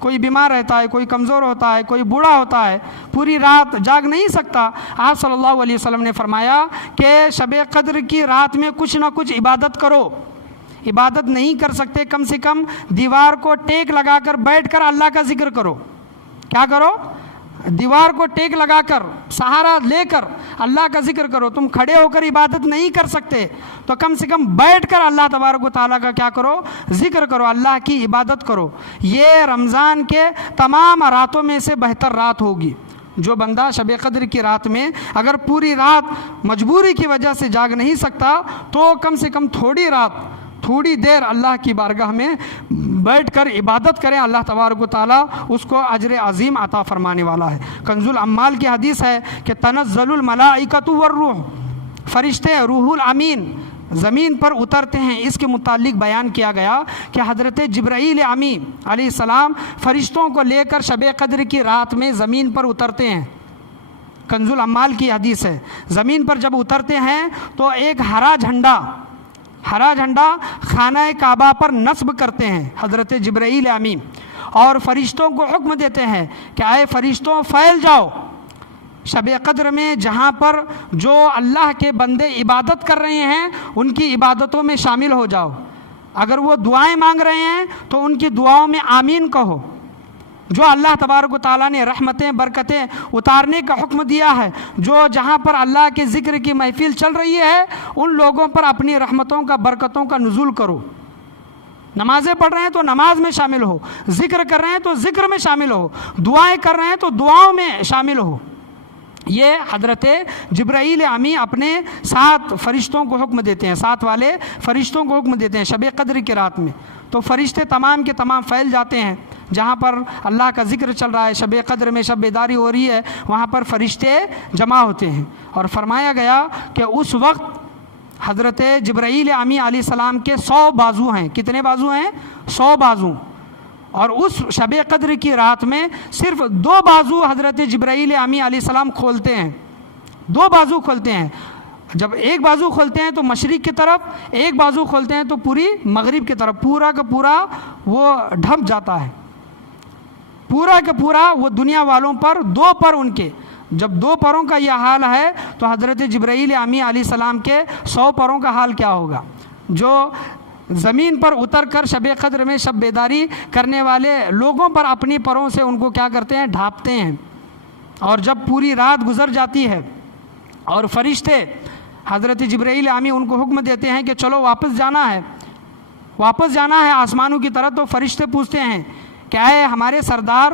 کوئی بیمار رہتا ہے، کوئی کمزور ہوتا ہے، کوئی بوڑھا ہوتا ہے، پوری رات جاگ نہیں سکتا۔ آپ صلی اللہ علیہ وسلم نے فرمایا کہ شب قدر کی رات میں کچھ نہ کچھ عبادت کرو، عبادت نہیں کر سکتے کم سے کم دیوار کو ٹیک لگا کر بیٹھ کر اللہ کا ذکر کرو۔ کیا کرو؟ دیوار کو ٹیک لگا کر، سہارا لے کر اللہ کا ذکر کرو۔ تم کھڑے ہو کر عبادت نہیں کر سکتے تو کم سے کم بیٹھ کر اللہ تبارک و تعالیٰ کا کیا کرو؟ ذکر کرو، اللہ کی عبادت کرو۔ یہ رمضان کے تمام راتوں میں سے بہتر رات ہوگی۔ جو بندہ شب قدر کی رات میں اگر پوری رات مجبوری کی وجہ سے جاگ نہیں سکتا تو کم سے کم تھوڑی دیر اللہ کی بارگاہ میں بیٹھ کر عبادت کریں، اللہ تبارک و تعالیٰ اس کو اجر عظیم عطا فرمانے والا ہے۔ کنز العمال کی حدیث ہے کہ تنزل الملائکۃ والروح، فرشتے روح الامین زمین پر اترتے ہیں۔ اس کے متعلق بیان کیا گیا کہ حضرت جبرائیل امین علیہ السلام فرشتوں کو لے کر شب قدر کی رات میں زمین پر اترتے ہیں۔ کنز العمال کی حدیث ہے، زمین پر جب اترتے ہیں تو ایک ہرا جھنڈا خانہ کعبہ پر نصب کرتے ہیں حضرت جبرائیل امین، اور فرشتوں کو حکم دیتے ہیں کہ اے فرشتوں پھیل جاؤ شب قدر میں، جہاں پر جو اللہ کے بندے عبادت کر رہے ہیں ان کی عبادتوں میں شامل ہو جاؤ۔ اگر وہ دعائیں مانگ رہے ہیں تو ان کی دعاؤں میں آمین کہو۔ جو اللہ تبارک و تعالیٰ نے رحمتیں برکتیں اتارنے کا حکم دیا ہے، جو جہاں پر اللہ کے ذکر کی محفل چل رہی ہے ان لوگوں پر اپنی رحمتوں کا برکتوں کا نزول کرو۔ نمازیں پڑھ رہے ہیں تو نماز میں شامل ہو، ذکر کر رہے ہیں تو ذکر میں شامل ہو، دعائیں کر رہے ہیں تو دعاؤں میں شامل ہو۔ یہ حضرت جبرائیل امی اپنے 7 فرشتوں کو حکم دیتے ہیں، 7 والے فرشتوں کو حکم دیتے ہیں شب قدر کی رات میں۔ تو فرشتے تمام کے تمام پھیل جاتے ہیں، جہاں پر اللہ کا ذکر چل رہا ہے، شب قدر میں شب بیداری ہو رہی ہے، وہاں پر فرشتے جمع ہوتے ہیں۔ اور فرمایا گیا کہ اس وقت حضرت جبرائیل امی علیہ السلام کے 100 بازو ہیں۔ کتنے بازو ہیں؟ 100 بازو۔ اور اس شب قدر کی رات میں صرف 2 بازو حضرت جبرائیل امی علیہ السلام کھولتے ہیں، 2 بازو کھولتے ہیں۔ جب ایک بازو کھولتے ہیں تو مشرق کی طرف، ایک بازو کھولتے ہیں تو پوری مغرب کی طرف، پورا کا پورا وہ ڈھپ جاتا ہے، پورا کا پورا وہ دنیا والوں پر 2 پر ان کے۔ جب 2 پروں کا یہ حال ہے تو حضرت جبرائیل امی علیہ السلام کے 100 پروں کا حال کیا ہوگا؟ جو زمین پر اتر کر شب قدر میں شب بیداری کرنے والے لوگوں پر اپنی پروں سے ان کو کیا کرتے ہیں؟ ڈھانپتے ہیں۔ اور جب پوری رات گزر جاتی ہے اور فرشتے حضرت جبرائیل امی ان کو حکم دیتے ہیں کہ چلو واپس جانا ہے، واپس جانا ہے آسمانوں کی طرف، تو فرشتے پوچھتے ہیں کہ اے ہمارے سردار،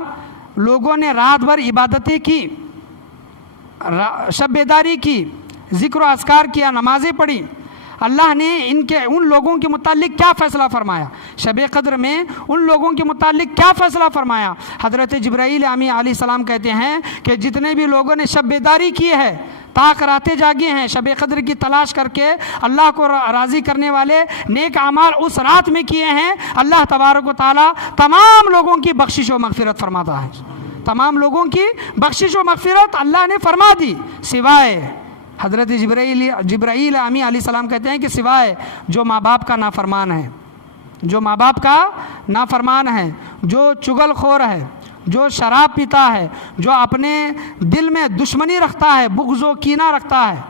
لوگوں نے رات بھر عبادتیں کی، شب بیداری کی، ذکر و اذکار کیا، نمازیں پڑھی، اللہ نے ان لوگوں کے متعلق کیا فیصلہ فرمایا؟ شب قدر میں ان لوگوں کے متعلق کیا فیصلہ فرمایا؟ حضرت جبرائیل امی علیہ السلام کہتے ہیں کہ جتنے بھی لوگوں نے شب بیداری کی ہے، تاک راتیں جاگے ہیں، شب قدر کی تلاش کر کے اللہ کو راضی کرنے والے نیک اعمال اس رات میں کیے ہیں، اللہ تبارک و تعالیٰ تمام لوگوں کی بخشش و مغفرت فرماتا ہے۔ تمام لوگوں کی بخشش و مغفرت اللہ نے فرما دی، سوائے حضرت جبرائیل امی علیہ السلام کہتے ہیں کہ سوائے جو ماں باپ کا نافرمان ہے، جو ماں باپ کا نافرمان ہے، جو چغل خور ہے، جو شراب پیتا ہے، جو اپنے دل میں دشمنی رکھتا ہے، بغض و کینہ رکھتا ہے،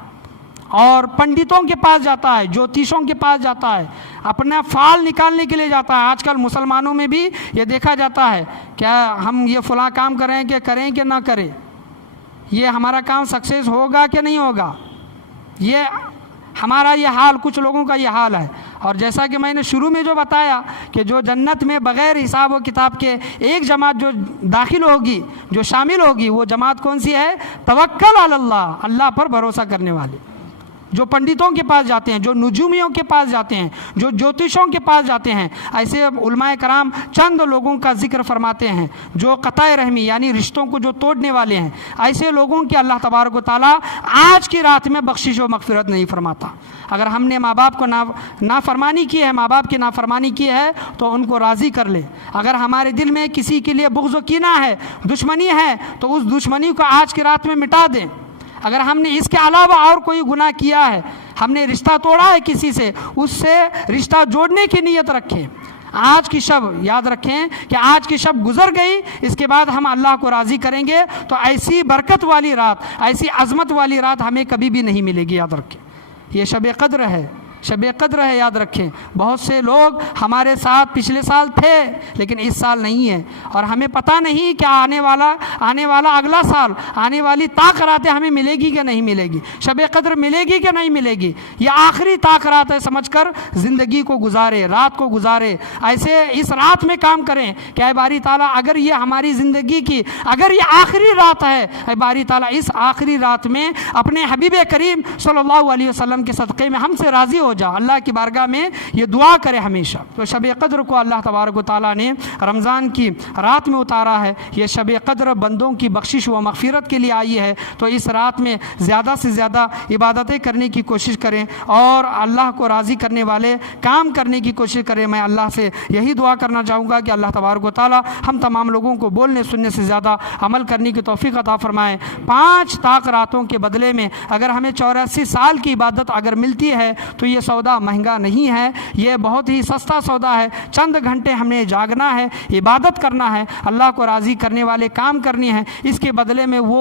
اور پنڈتوں کے پاس جاتا ہے، جوتیشوں کے پاس جاتا ہے، اپنا فال نکالنے کے لیے جاتا ہے۔ آج کل مسلمانوں میں بھی یہ دیکھا جاتا ہے، کیا ہم یہ فلاں کام کریں کہ نہ کریں، یہ ہمارا کام سکسیس ہوگا کہ نہیں ہوگا، یہ ہمارا یہ حال، کچھ لوگوں کا یہ حال ہے۔ اور جیسا کہ میں نے شروع میں جو بتایا کہ جو جنت میں بغیر حساب و کتاب کے ایک جماعت جو داخل ہوگی، جو شامل ہوگی، وہ جماعت کون سی ہے؟ توکل علی اللہ، اللہ پر بھروسہ کرنے والے، جو پنڈتوں کے پاس جاتے ہیں، جو نجومیوں کے پاس جاتے ہیں، جو جوتشوں کے پاس جاتے ہیں۔ ایسے علماء کرام چند لوگوں کا ذکر فرماتے ہیں جو قطع رحمی یعنی رشتوں کو جو توڑنے والے ہیں، ایسے لوگوں کی اللہ تبارک و تعالیٰ آج کی رات میں بخشش و مغفرت نہیں فرماتا۔ اگر ہم نے ماں باپ کو نافرمانی کی ہے، ماں باپ کی نافرمانی کی ہے تو ان کو راضی کر لے۔ اگر ہمارے دل میں کسی کے لیے بغض و کینہ ہے، دشمنی ہے، تو اس دشمنی کو آج کی رات میں مٹا دیں۔ اگر ہم نے اس کے علاوہ اور کوئی گناہ کیا ہے، ہم نے رشتہ توڑا ہے کسی سے، اس سے رشتہ جوڑنے کی نیت رکھیں۔ آج کی شب یاد رکھیں کہ آج کی شب گزر گئی، اس کے بعد ہم اللہ کو راضی کریں گے تو ایسی برکت والی رات، ایسی عظمت والی رات ہمیں کبھی بھی نہیں ملے گی۔ یاد رکھیں یہ شب قدر ہے، شب قدر ہے، یاد رکھیں۔ بہت سے لوگ ہمارے ساتھ پچھلے سال تھے لیکن اس سال نہیں ہے، اور ہمیں پتہ نہیں کہ آنے والا اگلا سال، آنے والی طاق راتیں ہمیں ملے گی کہ نہیں ملے گی، شب قدر ملے گی کہ نہیں ملے گی۔ یہ آخری طاق رات ہے سمجھ کر زندگی کو گزارے، رات کو گزارے، ایسے اس رات میں کام کریں کہ اے باری تعالیٰ اگر یہ ہماری زندگی کی اگر یہ آخری رات ہے، اے باری تعالیٰ اس آخری رات میں اپنے حبیب کریم صلی اللہ علیہ وسلم کے صدقے میں ہم سے راضی ہو جا، اللہ کی بارگاہ میں یہ دعا کرے ہمیشہ۔ تو شب قدر کو اللہ تبارک و تعالیٰ نے رمضان کی رات میں اتارا ہے۔ یہ شب قدر بندوں کی بخشش و مغفرت کے لیے آئی ہے، تو اس رات میں زیادہ سے زیادہ عبادتیں کرنے کی کوشش کریں اور اللہ کو راضی کرنے والے کام کرنے کی کوشش کریں۔ میں اللہ سے یہی دعا کرنا چاہوں گا کہ اللہ تبارک و تعالیٰ ہم تمام لوگوں کو بولنے سننے سے زیادہ عمل کرنے کی توفیق عطا فرمائے۔ 5 طاق راتوں کے بدلے میں اگر ہمیں 84 سال کی عبادت اگر ملتی ہے تو یہ سودا مہنگا نہیں ہے، یہ بہت ہی سستا سودا ہے۔ چند گھنٹے ہم نے جاگنا ہے، عبادت کرنا ہے، اللہ کو راضی کرنے والے کام کرنی ہے، اس کے بدلے میں وہ